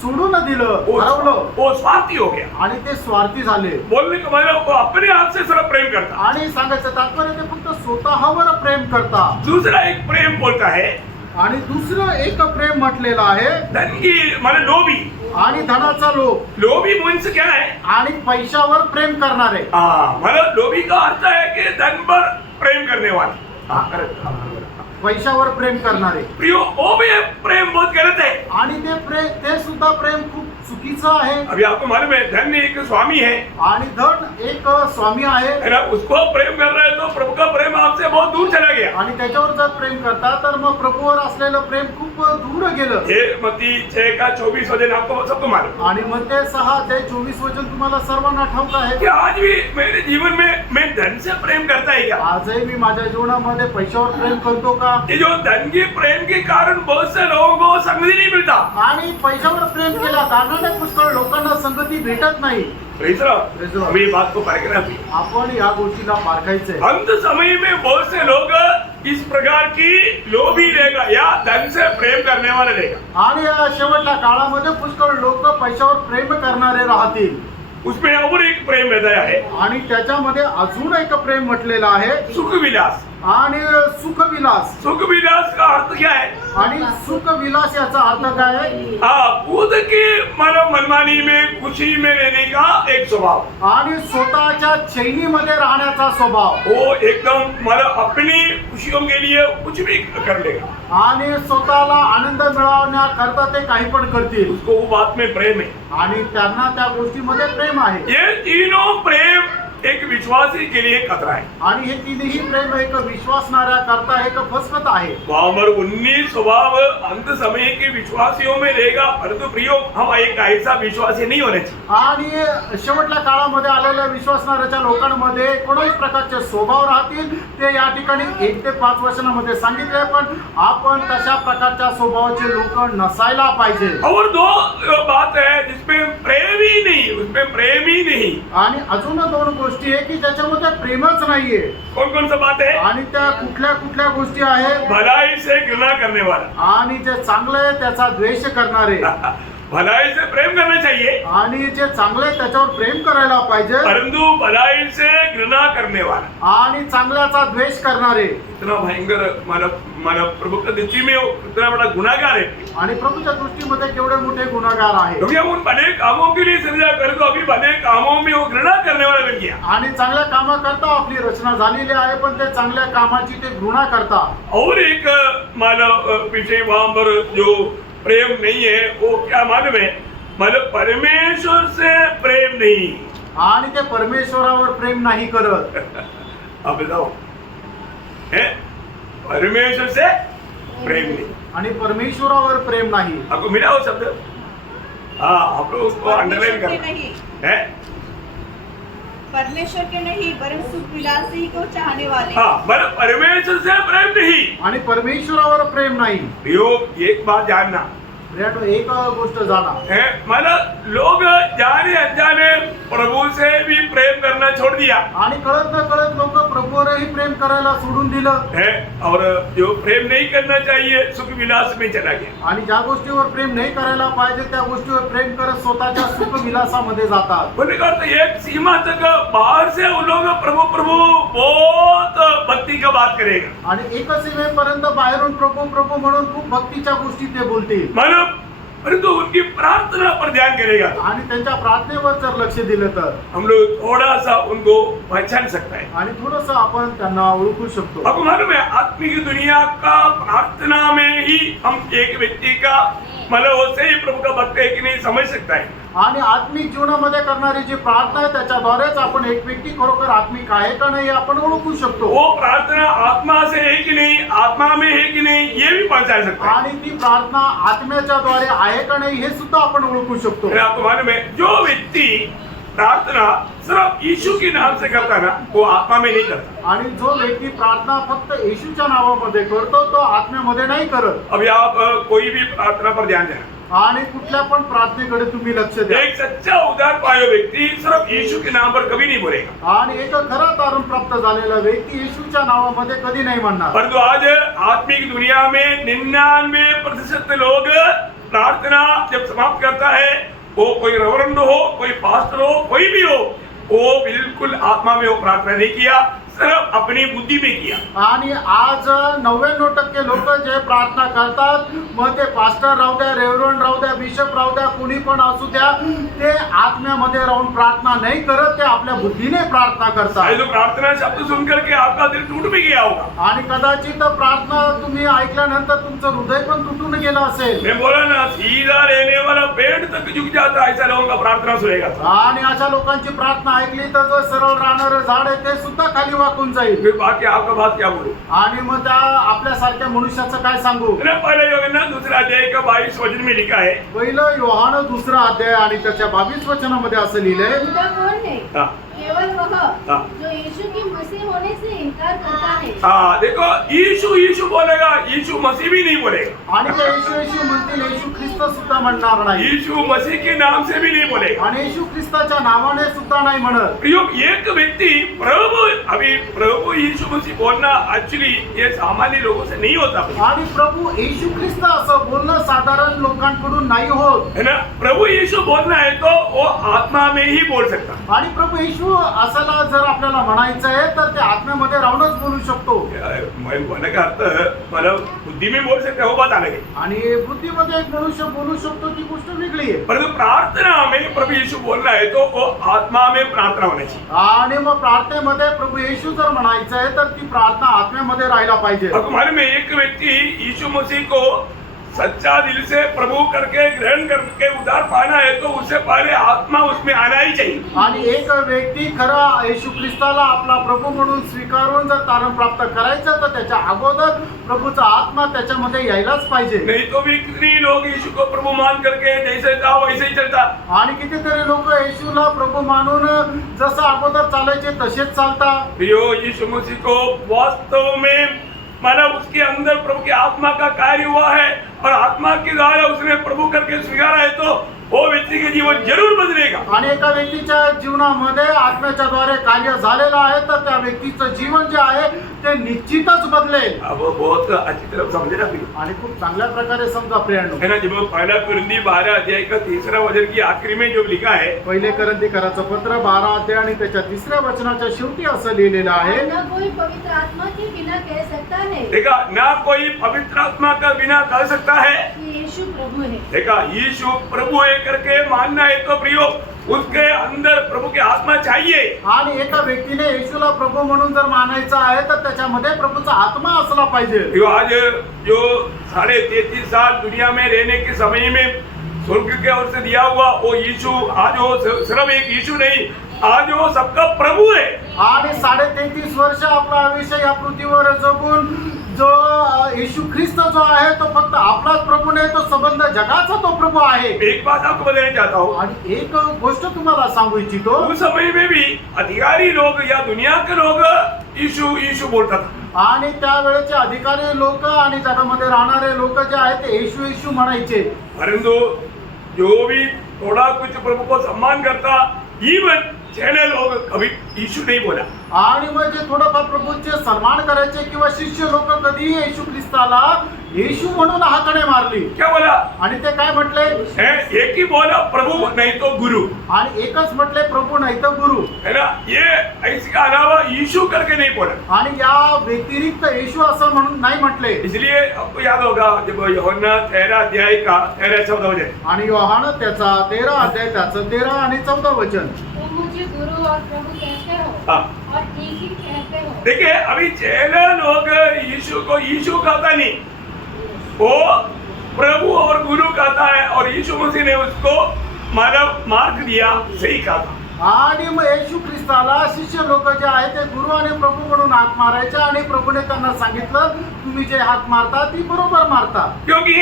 सोडून दिलं, हरवलं. वो स्वार्थी हो गया. आणि ते स्वार्थी झाले. बोलने का मतलब वो अपने आप से सिर्फ प्रेम करता. आणि सांगायचं तात्पर्य ते फक्त स्वतःवर प्रेम करतात. दूसरा एक प्रेम बोलता है आणि दुसरं एक प्रेम म्हटलेलं आहे धन की माने लोभी। आणि धनाचा लोभ लोभी मीन्स क्या है? आणि पैशावर प्रेम करणारे। मतलब लोभी का अर्थ है कि धन पर प्रेम करने वाला। पैशावर प्रेम करणारे। प्रियो वो भी प्रेम बहुत गलत है। आणि ते सुद्धा प्रेम खूप चुकीचं आहे। अभी आपको मालूम है धन एक स्वामी है आणि धन एक स्वामी आहे है ना, उसको प्रेम कर रहे हैं तो प्रभु का प्रेम आपसे बहुत दूर चला गया। आणि त्याच्यावर जर प्रेम करता तर मग प्रभूवर असलेलं प्रेम खूप दूर गेलं। ये मत्ती 6 का 24 वचन आपको सबको मालूम। आणि मत्ती 6 ते 24 वचन तुम्हाला सर्वांना ठाऊक आहे कि आज भी मेरे जीवन में मैं धन से प्रेम करता है क्या? आजही मी माझ्या जीवनामध्ये पैशावर प्रेम करतो का? ये जो धन के प्रेम के कारण बहुत से लोगों को संगति नहीं मिलता। आणि पैशावर प्रेम केल्या कारणाने पुष्कळ लोकांना संगती भेटत नाही। हमें ये बात को परखना भी। आपण या गोष्टीला पारखायचंय। अंत समय में बहुत से लोग इस प्रकार की लोभी रहेगा या धन से प्रेम करने वाले रहेगा। आणि शेवटच्या काळामध्ये पुष्कळ लोक पैशावर प्रेम करणारे राहतील। उसमें और एक प्रेम रहता है आणि त्याच्यामध्ये अजून एक प्रेम म्हटलेलं आहे सुख विलास। आणि सुखविलास। सुख विलास का अर्थ क्या है? आणि सुखविलास याचा अर्थ काय आहे? खुद की मनमानी में खुशी में रहने का एक स्वभाव। आणि स्वतःच्या चैनीमध्ये राहण्याचा स्वभाव। वो एकदम मतलब अपनी खुशियों के लिए कुछ भी कर लेगा आणि स्वतःला आनंद मिळवण्याकरता ते काही पण करतील। उसको वो बात में प्रेम है आणि त्यांना त्या गोष्टीमध्ये प्रेम आहे। ये तीनों प्रेम एक विश्वासी के लिए खतरा है। आणि हे तिन्ही प्रेम एक विश्वासणाऱ्या करता एक फसवत आहे। नंबर 19 स्वभाव अंत समय के विश्वासियों में रहेगा, परंतु प्रियो हम एक ऐसा विश्वासी नहीं होने चाहिए। आणि शेवटच्या काळामध्ये आलेल्या विश्वासणाऱ्याच्या लोकांमध्ये कोणत्याही प्रकारचे स्वभाव राहतील ते या ठिकाणी 1 ते 5 वचनामध्ये सांगितले, पण आपण तशा प्रकारच्या स्वभावाचे लोक नसायला पाहिजे। और दो बात है जिसमें प्रेम ही नहीं, उसमें प्रेम ही नहीं। आणि अजून 2 गोष्टी आहे की ज्याच्यामध्ये प्रेमच नाहीये। कौन कौन सा बात है? आणि त्या कुठल्या गोष्टी आहेत? भलाई से घृणा करने वाला। आणि जे चांगले आहे त्याचा द्वेष करणारे। भलाई से प्रेम करना चाहिए आणि जे चांगले आहे त्याच्यावर प्रेम करायला पाहिजे, परंतु भलाई से घृणा करने वाला आणि चांगल्याचा द्वेष करणारे। इतना भयंकर मानव प्रभु की दृष्टि में इतना बड़ा गुनाहगार है। आणि प्रभूच्या दृष्टीमध्ये केवढे मोठे गुन्हेगार आहे। क्योंकि हम उन भले कामों के लिए सजा कर दो, अभी भले कामों में वो घृणा करने वाला बन गया। आणि चांगल्या कामाकरता आपली रचना झालेली आहे, पण ते चांगल्या कामाची ते घृणा करता। और एक मानव विषय वहां पर जो प्रेम नहीं है वो क्या मालूम है? मतलब परमेश्वर से प्रेम नहीं। आणि ते परमेश्वरावर प्रेम नाही करत। आप बताओ है परमेश्वर से प्रेम नहीं। आणि परमेश्वरावर प्रेम नाही। आपको मिला वो शब्द? हाँ, आप लोग उसको अंडरलाइन परमेश्वर के करना नहीं, है। परमेश्वर के नहीं वरन सुख विलासी को चाहने वाले। हाँ, मतलब परमेश्वर से प्रेम नहीं। आणि परमेश्वरावर प्रेम नाही। योग एक बात जानना एक गोष्ट जाणा है, मतलब लोग जाने अनजाने प्रभु से भी प्रेम करना छोड़ दिया आणि कळत न कळत लोक प्रभूवरही प्रेम करायला सोडून दिलं है, और जो प्रेम नहीं करना चाहिए सुख विलास में चला गया। आणि ज्या गोष्टीवर प्रेम नाही करायला पाहिजे त्या गोष्टीवर प्रेम करत स्वतःच्या सुख विलासामध्ये जातात। बोलने का अर्थ एक सीमा तक बाहर से उन लोग प्रभु प्रभु बहुत भक्ति का बात करेगा आणि एक सीमेपर्यंत बाहेरून प्रभू प्रभू म्हणून खूप भक्तीच्या गोष्टी ते बोलतील, परंतु उनकी प्रार्थना पर ध्यान करेगा आणि त्यांच्या प्रार्थनेवर जर लक्ष दिलं तर हम लोग थोड़ा सा उनको पहचान सकता है। आणि थोडस आपण त्यांना ओळखू शकतो। आपको मालूम है आत्मिक दुनिया का प्रार्थना में ही हम एक व्यक्ति का मतलब वो सही प्रभु का भक्त है कि नहीं समझ सकता है। आणि आत्मिक जीवनामध्ये करणारी जी प्रार्थना आहे त्याच्याद्वारेच आपण एक व्यक्ती खरोखर आत्मिक आहे का नाही आपण ओळखू शकतो। वो प्रार्थना आत्मा से है कि नहीं, आत्मा में है कि नहीं, ये भी पहचान सकता है। आणि ती प्रार्थना आत्म्याच्या द्वारे आहे का नाही हे सुद्धा आपण ओळखू शकतो। फिर आपको मालूम है जो व्यक्ति प्रार्थना सिर्फ यीशु के नाम से करता ना वो आत्मा में नहीं करता। आणि जो व्यक्ती प्रार्थना फक्त येशूच्या नावामध्ये करतो तो आत्म्यामध्ये नाही करत। अभी आप कोई भी प्रार्थना पर ध्यान देना, आणि कुठल्या पण प्रार्थनेकडे तुम्ही लक्ष द्या। एक सच्चा उद्धार पायो व्यक्ति सिर्फ यीशु के नाम पर कभी नहीं बोलेगा, आणि एक खरा तारण प्राप्त झालेला व्यक्ती येशूच्या नावामध्ये कधी नाही म्हणणार। परंतु आज आत्मिक दुनिया में 99% लोग प्रार्थना जब समाप्त करता है वो कोई रेवरेंड हो, कोई पास्टर हो, कोई भी हो, वो बिल्कुल आत्मा में वो प्रार्थना नहीं किया, सिर्फ अपनी बुद्धि में किया। आणि आज 99% लोक जे प्रार्थना करतात, मग ते पास्टर राहू द्या, रेव्हरंड राहू द्या, बिशप राहू द्या, कुणी पण असू द्या, ते आत्म्यामध्ये राहून प्रार्थना नाही करत, ते आपल्या बुद्धीने प्रार्थना शायद करतात. वो प्रार्थना शब्द सुन करके आपका दिल टूट भी गया होगा। आणि कदाचित प्रार्थना तुम्ही ऐकल्यानंतर तुमचं हृदय पण तुटून गेलं असेल. मैं बोला ना, सीधा रहने वाला पेड़ तक झुक जाता है, ऐसा लोगों का प्रार्थना सुनेगा। आणि अशा लोकांची प्रार्थना ऐकली तर जो सरळ राहणारं झाड आहे ते सुद्धा खाली वाकून जाईल. फिर बाकी आपका बात क्या बोलूं? आणि मग त्या आपल्यासारख्या मनुष्याचं काय सांगू. मैंने पहले योगना दूसरा अध्याय का 22 वचन में लिखा है। पहिलं योहान 2 अध्याय आणि त्याच्या 22 वचनामध्ये असं लिहिलंय, झूठा कौन है? हाँ केवल वह हाँ। जो यीशु की मसीह होने से इनकार करता है। हाँ, देखो यीशु यीशु बोलेगा, यीशु मसीह भी नहीं बोलेगा। आणि ते येशू येशू म्हणतील, येशू ख्रिस्त सुद्धा म्हणणार नाही. यीशु मसीह के नाम से भी नहीं बोलेगा। आणि येशू ख्रिस्ताच्या नावाने सुद्धा नाही म्हणत. प्रयोग एक व्यक्ति प्रभु यीशु मसीह बोलना एक्चुअली ये सामान्य लोगों से नहीं होता आणि प्रभु येशू ख्रिस्त असं बोलणं साधारण लोकांकडून नाही होत. है ना। प्रभु यीशु बोलना है तो वो आत्मा में ही बोल सकता। आणि प्रभू येशू असाला जर आपल्याला म्हणायचं आहे तर ते आत्म्यामध्ये राहूनच बोलू शकतो. मैं बोलने का अर्थ मतलब बुद्धि में बोल सकते हो, बात अलग है। आणि बुद्धीमध्ये एक मनुष्य बोलू शकतो ती गोष्ट वेगळी आहे. परंतु प्रार्थना में प्रभु यीशु बोलना है तो वो आत्मा में प्रार्थना होनी चाहिए। आणि मग प्रार्थनेमध्ये प्रभू येशू जर म्हणायचं आहे तर ती प्रार्थना आत्म्यामध्ये राहायला पाहिजे. आपको मालूम है, एक व्यक्ति यीशु मसीह को सच्चा दिल से प्रभु करके ग्रहण करके उद्धार पाना है तो उससे पहले आत्मा उसमें आना ही चाहिए। आणि एक व्यक्ती खरा येशू ख्रिस्ताला आपला प्रभू म्हणून स्वीकारून जर तारण प्राप्त करायचं तर त्याच्या अगोदर प्रभूचा आत्मा त्याच्यामध्ये यायलाच पाहिजे. नहीं तो भी कितनी लोग यीशु को प्रभु मान करके जैसे था वैसे ही चलता। आणि कितीतरी लोक येशूला प्रभू मानून जसं अगोदर चालायचे तसेच चालतात. प्रियो, यीशु मसीह को वास्तव में माना उसके अंदर प्रभु की आत्मा का कार्य हुआ है और आत्मा के द्वारा उसने प्रभु करके स्वीकारा है तो वो व्यक्ति के जीवन जरूर बदलेगा। आणि एका व्यक्तीच्या जीवनामध्ये आत्म्याच्या द्वारे कार्य झालेलं आहे तर त्या व्यक्तीचं जीवन जे आहे ते निश्चितच बदलेल. अब वो बहुत अच्छी तरह समझे ना प्रियो। आणि खूप चांगल्या प्रकारे समजा प्रियांनो. है ना, जब पहला कुरिन्थी 12 अध्याय का 3रा वचन की आखिरी में जो लिखा है, पहिले करंथीकराचं पत्र 12 अध्याय आणि त्याच्या 3ऱ्या वचनाच्या शेवटी असं लिहिलेलं आहे, न कोई पवित्र आत्मा के बिना कह सकता है देखा ना कोई पवित्र आत्मा का बिना कह सकता है कि यीशु प्रभु है। देखा, यीशु प्रभु है करके मानना है तो प्रियो उसके अंदर प्रभु की आत्मा चाहिए। आणि एका व्यक्तीने येशूला प्रभू म्हणून जर मानायचं आहे तर त्याच्यामध्ये प्रभूचा आत्मा असला पाहिजे. प्रियो, आज जो 33.5 साल दुनिया में रहने के समय में स्वर्ग के ओर से दिया हुआ वो यीशु, आज वो सिर्फ एक यीशु नहीं, आज वो सबका प्रभु है। आणि 33.5 वर्ष आपला आयुष्य या पृथ्वीवर जगून जो येशू ख्रिस्त जो आहे तो फक्त आपलाच प्रभू नाही, तो संबंध जगाचा तो प्रभू आहे. एक बात आपको बताना चाहता हूँ, आणि एक गोष्ट तुम्हाला सांगू इच्छितो, उस समय में भी अधिकारी लोग या दुनिया के लोग यीशु यीशु बोलता था। आणि त्यावेळेचे अधिकारी लोक आणि जगामध्ये राहणारे लोक जे आहेत ते येशू येशू म्हणायचे. परंतु जो भी थोड़ा कुछ प्रभु को सम्मान करता, इवन चैनल लोग कभी यीशु नहीं बोला। आणि मग जे थोडंफार प्रभूचे सन्मान करायचे किंवा शिष्य लोक कधी येशू ख्रिस्ताला येशू म्हणून हाकणे मारली. क्या बोला? आणि ते काय म्हटले? एक ही बोला, प्रभु नहीं तो गुरु। आणि एकच म्हटले, प्रभू नाही तर गुरु. है ना, ये इसके अलावा यीशु करके नहीं बोला। आणि या व्यतिरिक्त येशू असं म्हणून नाही म्हटले. इसलिए आपको याद होगा जब यूहन्ना 13 अध्याय का 13-14 वचन, आणि योहान त्याचा 13 अध्याय त्याचं 13 आणि 14 वचन, तुम मुझे गुरु और प्रभु कहते हो हाँ और ठीक ही कहते हो। देखिए, अभी चैनल लोग यीशु को यीशु कहता नहीं, वो प्रभु और गुरु कहता है और यीशु मसीह ने उसको मानव मार्ग दिया, सही कहा था। आणि मग येशू ख्रिस्ताला शिष्य लोक जे आहेत ते गुरु आणि प्रभू म्हणून हाक मारायचे आणि प्रभूने त्यांना सांगितलं तुम्ही जे हाक मारता ती बरोबर मारता. क्योंकि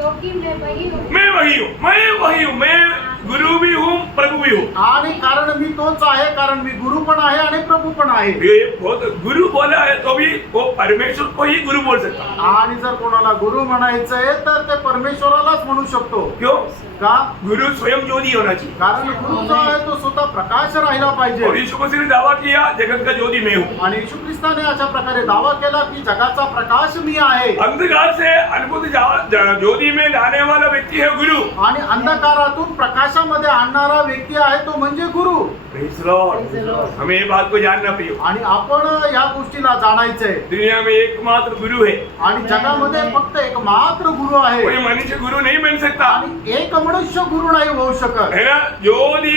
मैं वही हूँ, मैं वही हूँ, मैं गुरु भी हूँ, प्रभु भी हूँ। आणि कारण मी तोच आहे, कारण मी गुरु पण आहे आणि प्रभू पण आहे. ये बहुत गुरु बोला है तो भी वो परमेश्वर को ही गुरु बोल सकता। आणि जर कोणाला गुरु म्हणायचंय तर ते परमेश्वरालाच म्हणू शकतो. क्यों? का? गुरु स्वयं ज्योति होना चाहिए। कारण गुरु जो आहे तो स्वतः प्रकाश राहिला और पाहिजे. यीशु मसीह ने दावा किया जगत का ज्योति मैं हूँ। आणि येशू ख्रिस्ताने अशा प्रकारे दावा केला की जगाचा प्रकाश मी आहे. अंधकार से अद्भुत ज्योति में लाने वाला व्यक्ति है गुरु। आणि अंधकारातून प्रकाशामध्ये आणणारा व्यक्ती आहे तो म्हणजे गुरु. Praise the Lord. हमें ये बात को जानना प्रिय। आणि आपण या गोष्टीला जाणायचंय. दुनिया में एकमात्र गुरु है। आणि जगामध्ये फक्त एक मात्र गुरु आहे. कोई मनुष्य गुरु नहीं बन सकता। आणि एक मनुष्य गुरु नाही होऊ शकत. है ना, ज्योति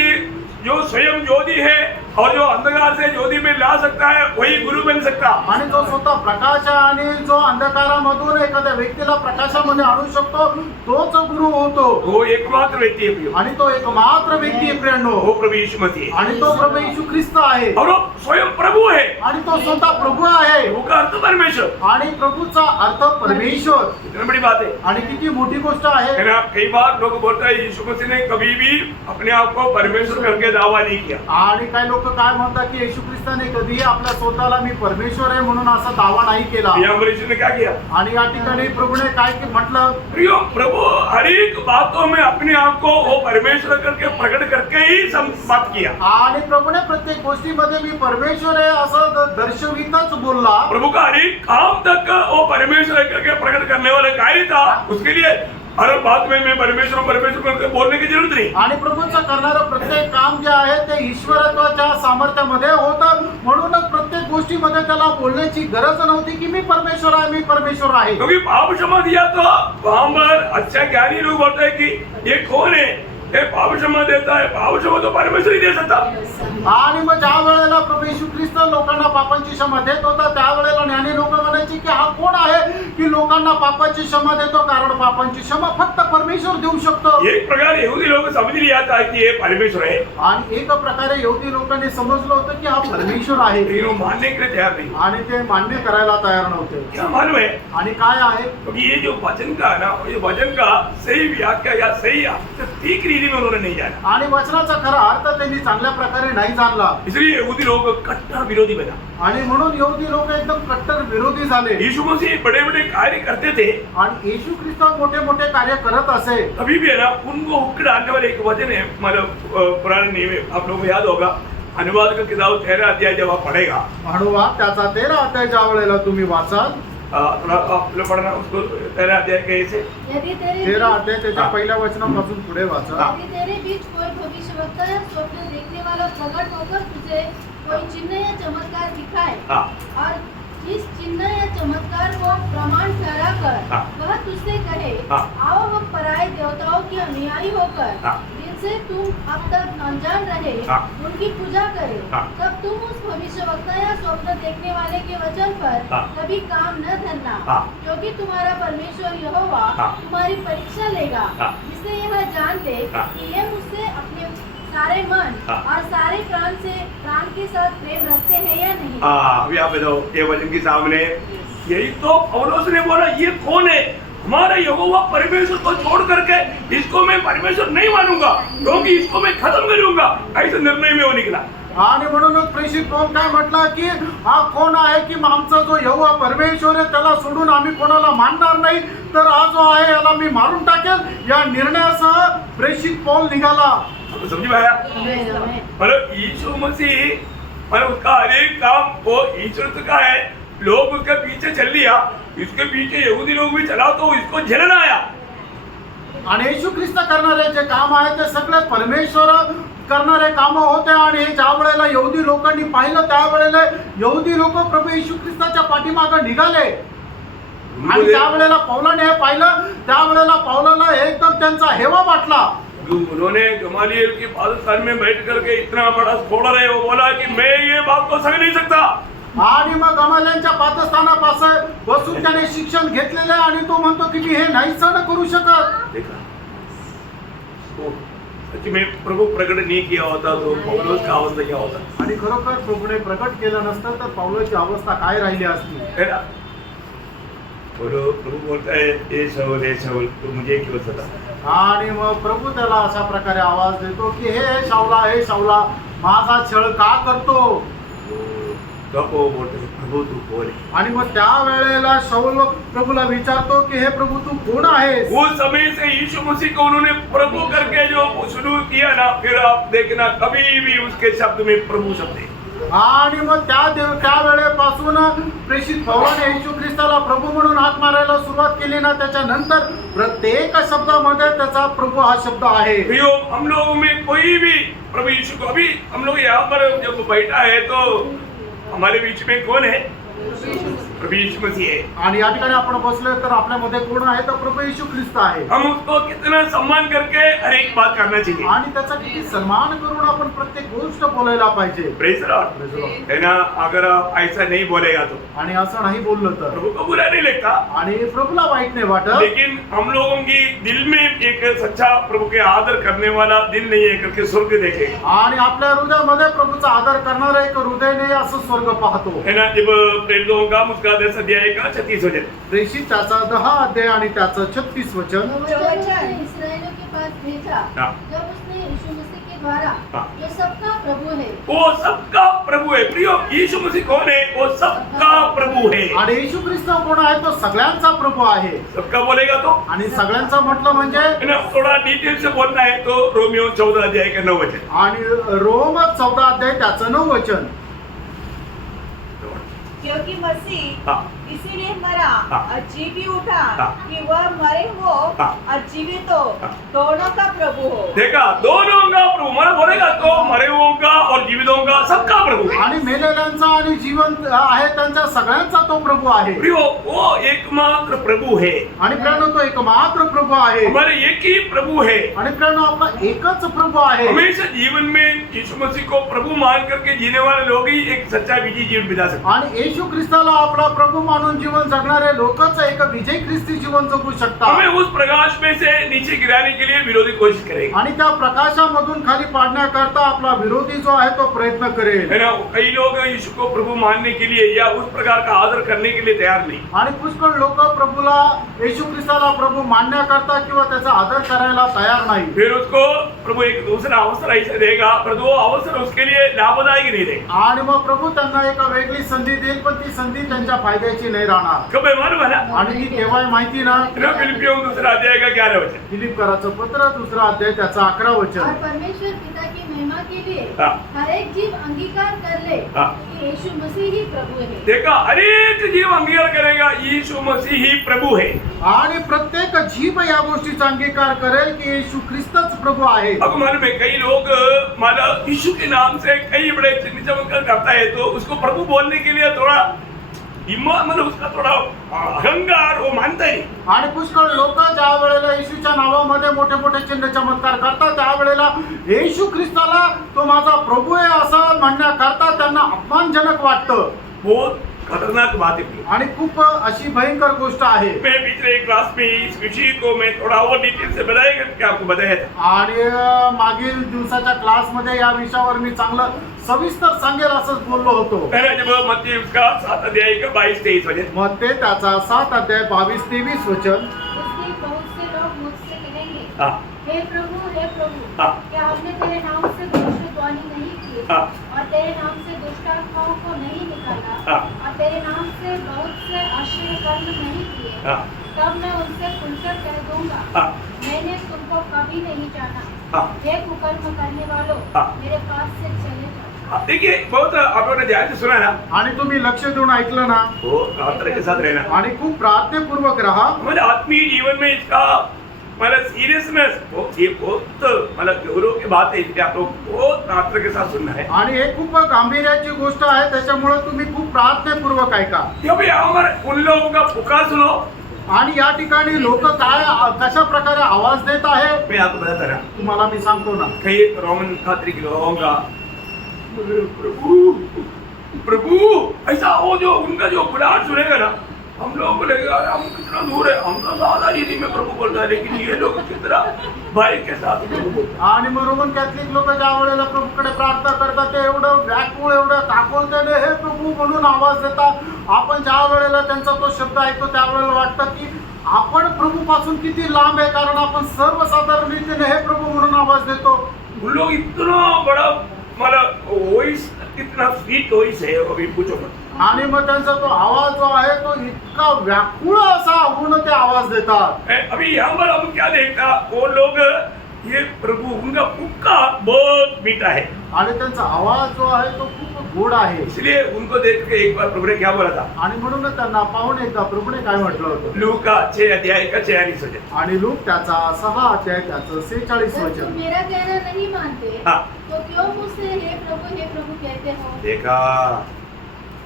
जो स्वयं ज्योति है और जो अंधकार से ज्योति में ला सकता है वही गुरु बन सकता। आणि जो स्वतः प्रकाश आहे आणि जो अंधकारामधून एखाद्या व्यक्तीला प्रकाशामध्ये आणू शकतो तोच गुरु होतो. वो एकमात्र व्यक्ति है प्रिय। आणि तो एक मात्र व्यक्ती आहे प्रियांनो. वो प्रभु यीशु मसीह है। आणि तो प्रभू येशू ख्रिस्त आहे. और वो स्वयं प्रभु है। आणि तो स्वतः प्रभू आहे. प्रभु का अर्थ परमेश्वर। आणि प्रभूचा अर्थ परमेश्वर. इतनी बड़ी बात है। आणि किती मोठी गोष्ट आहे. है ना, कई बार लोग बोलते हैं यीशु मसीह ने कभी भी अपने आप को परमेश्वर करके दावा नहीं किया। आणि काही लोक काय म्हणतात की येशू ख्रिस्ताने कधीही आपल्या स्वतःला मी परमेश्वर आहे म्हणून असा दावा नाही केला. यहाँ यीशु ने क्या किया? आणि या ठिकाणी प्रभूने काय म्हटलं? प्रियो, प्रभु हर एक बातों में अपने आप को वो परमेश्वर करके प्रकट करके ही बात किया। आणि प्रभूने प्रत्येक गोष्टीमध्ये मी परमेश्वर आहे असं दर्शवितच बोलला. प्रभु का हर एक काम तक वो परमेश्वर करके प्रकट करने वाला कार्य था। उसके लिए हर बात में मैं परमेश्वर करके बोलने की जरूरत नहीं। आणि प्रभूचं करणारं प्रत्येक काम जे आहे ते ईश्वरत्वाच्या सामर्थ्यामध्ये होतं. म्हणूनच प्रत्येक गोष्टीमध्ये त्याला बोलण्याची गरज नव्हती की मी परमेश्वर आहे, मी परमेश्वर आहे. क्योंकि पाप क्षमा दिया तो वहां पर अच्छा ज्ञानी लोग बोलते हैं कि ये कौन है, ये पाप क्षमा देता है। पाप क्षमा तो परमेश्वर ही दे सकता। आणि मग ज्या वेळेला प्रभू येशू ख्रिस्त लोकांना पापांची क्षमा देत होता त्यावेळेला ज्ञानी लोक म्हणायची की हा कोण आहे की लोकांना पापाची क्षमा देतो, कारण पापांची क्षमा फक्त परमेश्वर देऊ शकतो. एक प्रकार यहूदी लोग समझ लिया था कि ये परमेश्वर है, आणि एक प्रकारे यहूदी लोकांनी समजलं होतं की हा परमेश्वर आहे. लेकिन वो मानने के लिए तैयार नहीं। आणि ते मान्य करायला तयार नव्हते. क्या मालूम है? आणि काय आहे? क्योंकि ये जो वचन का है ना, ये वचन का सही व्याख्या या सही ठीक रीति में उन्होंने नहीं जाना। आणि वचनाचा खरा अर्थ त्यांनी चांगल्या प्रकारे नाही जाणला. इसलिए यहूदी लोग कट्टर विरोधी बना। आणि म्हणून यहूदी लोक एकदम कट्टर विरोधी झाले. यीशु मसीह बड़े बड़े कार्य करते थे, आणि येशू ख्रिस्त मोठे मोठे कार्य करत असे. अभी भी है ना, उनको हुक्म डालने वाले एक वचन है, मतलब पुराने नियम में आप लोगों को याद होगा, अनुवाद का किताब 13 अध्याय जब आप पढ़ेगा, अनुवाद त्याचा 13 अध्याय ज्या वेळेला तुम्ही वाचाल, थोड़ा आप लोग पढ़ना उसको 13 अध्याय कैसे। यदि तेरे 13 अध्याय त्याच्या पहिल्या वचनापासून पुढे वाचा. यदि तेरे बीच कोई भविष्यवक्ता या स्वप्न देखने वाला प्रकट होकर तुझे कोई चिन्ह या चमत्कार दिखाए हाँ। और जिस चिन्ह या चमत्कार को प्रमाण ठहरा कर हाँ। वह तुझसे कहे हाँ। आओ हम पराये देवताओं के अनुयायी होकर हाँ। जिनसे तुम अब तक अनजान रहे हाँ। उनकी पूजा करे, हाँ। तब तुम उस भविष्यवक्ता या स्वप्न देखने वाले के वचन पर हाँ। कभी काम न धरना, हाँ। क्योंकि तुम्हारा परमेश्वर यहोवा हाँ। तुम्हारी परीक्षा लेगा, हाँ। जिससे यह जान ले हाँ। कि ये मुझसे अपने सारे मन हाँ। और सारे प्राण के साथ प्रेम रखते हैं या नहीं। हाँ, अभी आप बताओ, ये वचन के सामने यही तो पौलुस ने बोला, ये कौन है? हमारा यहोवा परमेश्वर को छोड़ करके इसको मैं परमेश्वर नहीं मानूंगा, क्योंकि इसको मैं खत्म करूंगा। ऐसे निर्णय में वो निकला। आणि म्हणूनच प्रेषित पौल काय म्हटलं की हा कोण आहे की आमचा जो यहोवा परमेश्वर आहे त्याला सोडून आम्ही कोणाला मानणार नाही, तर हा जो आहे याला मी मारून टाकेल. या निर्णयासह प्रेषित पौल निघाला. तो समझ में आया? मतलब यीशु मसीह, मतलब उसका हर एक काम वो ईश्वर का है। लोग उसके पीछे चल लिया, इसके पीछे यहूदी लोग भी चला तो इसको झेलना आया। आणि येशू ख्रिस्त करणारे जे काम आहे ते सगळे परमेश्वर करणारे काम होते. आणि ज्या वेळेला यहूदी लोकांनी पाहिलं त्यावेळेला यहूदी लोक प्रभू येशू ख्रिस्ताच्या पाठीमागे निघाले. आणि ज्या वेळेला पौलाने हे पाहिलं त्यावेळेला पौलाला एकदम त्यांचा हेवा वाटला. उन्होंने गमालियल के पादस्थान में बैठ करके इतना बड़ा स्फोट है, वो बोला कि मैं ये बात को सह नहीं सकता। आणि मग गमाल्यांच्या पादस्थानापासून बसून त्याने शिक्षण घेतलेले आणि तो म्हणतो की मी हे नाही सहन करू शकत. देखा, तो सच में प्रभु प्रकट नहीं किया होता तो पौलुस का अवस्था क्या होता? आणि खरोखर प्रभूने प्रकट केलं नसतं तर पौलाची अवस्था काय राहिली असती. है ना? प्रभु बोलता है, ये शाऊल तू मुझे क्यों सताता? आणि मग प्रभू त्याला अशा प्रकारे आवाज देतो की हे शाऊला माझा छळ का करतो. तो बोलते प्रभु तू कौन है? आणि मग त्या वेळेला शाऊल प्रभूला विचारतो की हे प्रभू तू कोण आहेस? उस समय से यीशु मसीह को उन्होंने प्रभु करके जो शुरू किया ना, फिर आप देखना कभी भी उसके शब्द में प्रभु शब्द है। आणि मग त्या वेळेपासून प्रेषित पौलाने येशू ख्रिस्ताला प्रभू म्हणून हाक मारायला सुरुवात केली ना, त्याच्यानंतर प्रत्येक शब्दामध्ये त्याचा प्रभु हा शब्द आहे. प्रियो, हम लोगों में कोई भी प्रभु यीशु को, अभी हम लोग यहाँ पर जब बैठा है तो हमारे बीच में कौन है? प्रभु यीशु मसीह है। आणि या ठिकाणी आपण बसलोय तर आपल्यामध्ये कोण आहे? तर प्रभू येशू ख्रिस्त आहे. हम उसको कितना सम्मान करके हर एक बात करना चाहिए, आणि त्याचा किती सन्मान करून आपण प्रत्येक गोष्ट बोलायला पाहिजे. प्रेज द लॉर्ड, है ना? अगर आप ऐसा नहीं बोलेगा तो आणि असं नाही बोललं तर प्रभु को बुरा नहीं लगता, आणि प्रभूला वाईट नाही वाटत. लेकिन हम लोगों की दिल में एक सच्चा प्रभु के आदर करने वाला दिल नहीं है करके स्वर्ग देखे, आणि आपल्या हृदयामध्ये प्रभूचा आदर करणारा एक हृदय नाही असं स्वर्ग पाहतो. है ना? जब प्रेरितों का उसका 10 अध्याय का 36 वचन, प्रेषित त्याचा 10 अध्याय आणि त्याचं 36 वचन. जो वचन इस्राएलियों के पास भेजा, हाँ। जब उसने यीशु मसीह के द्वारा हाँ। जो सबका प्रभु है, वो सबका प्रभु है। प्रियो, यीशु मसीह कौन है? वो सबका प्रभु है। आणि येशू ख्रिस्त कोण आहे? तो सगळ्यांचा प्रभू आहे. सबका बोलेगा तो, आणि सगळ्यांचा म्हटलं म्हणजे है ना? थोड़ा डिटेल से बोलना है तो रोमियो 14 अध्याय का 9 वचन, आणि रोम 14 अध्याय त्याचं 9 वचन. क्योंकि मसीह हाँ। इसीलिए मरा हाँ। और जी भी उठा हाँ। कि वह मरे हो हाँ। और जीवित हो, हाँ। दोनों का प्रभु हो. देखा, दोनों का प्रभु। मरा बोलेगा तो मरे हुओं का और जीवितों का सबका प्रभु है। आणि मेलेल्यांचा आणि जीवन आहे त्यांच्या सगळ्यांचा तो प्रभू आहे. प्रियो, वो एकमात्र प्रभु है। आणि प्रियानो तो एकमात्र प्रभू आहे. हमारे एक ही प्रभु है। आणि प्रियानो आपला एकच प्रभू आहे. हमेशा जीवन में यीशु मसीह को प्रभु मान करके जीने वाले लोग ही एक सच्चा विजयी जीवन बिता सकते हैं। आणि येशू ख्रिस्ताला आपला प्रभू मानून जीवन जगणारे लोकच एक विजय ख्रिस्ती जीवन जगू शकतात. हमें उस प्रकाश में से नीचे गिराने के लिए विरोधी कोशिश करेगा, आणि त्या प्रकाशामधून खाली पाडण्याकरता आपला विरोधी जो आहे तो प्रयत्न करेल. है ना? कई लोग यीशु को प्रभु मानने के लिए या उस प्रकार का आदर करने के लिए तैयार नहीं। आणि पुष्कळ लोक प्रभूला येशू ख्रिस्ताला प्रभू मानण्याकरता किंवा त्याचा आदर करायला तयार नाही. फिर उसको प्रभु एक दूसरा अवसर ऐसे देगा, पर वो अवसर उसके लिए लाभदायक नहीं देगा। आणि मग प्रभू त्यांना एक वेगळी संधी देईल, पण ती संधी त्यांच्या फायद्याची नाही राहणार. कब है मालूम है ना? आणि ती केव्हा आहे माहिती ना? फिलिपियों 2 अध्याय का 11 वचन। फिलिपकराचं पत्र 2 अध्याय त्याचं 11 और वचन. परमेश्वर पिता की महिमा के लिए हाँ। हर एक जीव अंगीकार कर ले हाँ। कि यीशु मसीह ही प्रभु है. देखा, अनेक जीव अंगीकार करेगा यीशु मसीह ही प्रभु है। आणि प्रत्येक जीव या गोष्टीचा अंगीकार करेल की येशू ख्रिस्तच प्रभु आहे. अब मालूम है, कई लोग मतलब यीशु के नाम से कई बड़े चिन्ह चमत्कार करता है, तो उसको प्रभु बोलने के लिए थोड़ा हिम्मत, मतलब उसका थोड़ा अहंकार, वो मानता ही। आणि पुष्कळ लोक ज्या वेळेला येशूच्या नावामध्ये मोठे मोठे चिन्ह चमत्कार करतात, त्यावेळेला येशू ख्रिस्ताला तो माझा प्रभू आहे असं म्हणण्याकरता त्यांना अपमानजनक वाटतं. बहुत खतरनाक बात है। आणि खूप अशी भयंकर गोष्ट आहे. मैं पिछले एक क्लास में इस विषय को मैं थोड़ा और डिटेल से बताएगा क्या आपको बताया था। आणि मागील दिवसाच्या क्लासमध्ये या विषयावर मी चांगलं सविस्तर सांगेल असंच बोललो होतो. पहले जब मत्ती उसका 7 अध्याय का 22-23 वचन, मग ते त्याचा 7 अध्याय 22-23 वचन. उसके बहुत से लोग मुझसे कहेंगे, हाँ। हे प्रभु, हाँ। क्या हमने तेरे नाम से भविष्यवाणी नहीं की हाँ। और तेरे नाम से दुष्ट आत्माओं को नहीं निकाला हाँ। और तेरे नाम से बहुत से आश्चर्य कर्म नहीं किए? हाँ। तब मैं उनसे खुलकर कह दूंगा, हाँ। मैंने तुमको कभी नहीं जाना। हाँ। हे कुकर्म करने वालों, हाँ। मेरे पास से चले जाओ. हाँ, देखिए, बहुत आप लोगों ने ध्यान से सुना ना, आणि तुम्ही लक्ष देऊन ऐकलं ना? वो प्रार्थना के साथ रहना। आणि खूप प्रार्थनापूर्वक राहा. हमारे आत्मीय जीवन में इसका मतलब सीरियसनेस, ये बहुत मतलब गौरव की बात है, इसलिए आप लोग बहुत प्रार्थना के साथ सुनना है। आणि हे खूप गांभीर्याची गोष्ट आहे, त्याच्यामुळे तुम्ही खूप प्रार्थनापूर्वक ऐका. क्योंकि हमारे उन लोगों का पुकार सुनो। आणि या ठिकाणी लोक काय कशा प्रकारे आवाज देत आहे मैं आपको बताता रहा, तुम्हाला मी सांगतो ना. कई रोमन कैथोलिक लोगों का प्रभु प्रभु ऐसा, वो जो उनका जो बुलाहट सुनेगा ना, हम लोगों को लगेगा हम कितना दूर है, हम तो ज्यादा हिंदी में प्रभु बोलता है, लेकिन ये लोग कितना भाई के साथ प्रभु बोलता है। आणि मग रोमन कॅथलिक लोक ज्या वेळेला प्रभूकडे प्रार्थना करतात ते एवढं व्याकुळ, एवढं काकोलतेने हे प्रभू म्हणून आवाज देतात. आपण ज्या वेळेला त्यांचा तो शब्द ऐकतो त्यावेळेला वाटतं की आपण प्रभूपासून किती लांब आहे, कारण आपण सर्वसाधारण रीतीने हे प्रभू म्हणून आवाज देतो. उन लोग इतना बड़ा मतलब वॉइस, कितना स्वीट वॉइस है, अभी पूछो मत। आणि मग त्यांचा तो आवाज जो आहे तो इतका व्याकुळ असा होऊन ते आवाज देतात. अभी यहाँ पर हम क्या देखता, वो लोग ये प्रभु उनका पुक्का बहुत मीठा है, आणि त्यांचा आवाज जो आहे तो खूप गोड आहे. इसलिए उनको देख के एक बार प्रभु ने क्या बोला था, आणि म्हणून त्यांना पाहून एकदा प्रभूने काय म्हटलं होतं, लूका 6 अध्याय का 46 वचन. आणि लूक त्याचा 6 अध्याय त्याचं 46 जब तुम वचन. मेरा कहना नहीं मानते हाँ. तो क्यों मुझसे हे प्रभु कहते हो? देखा,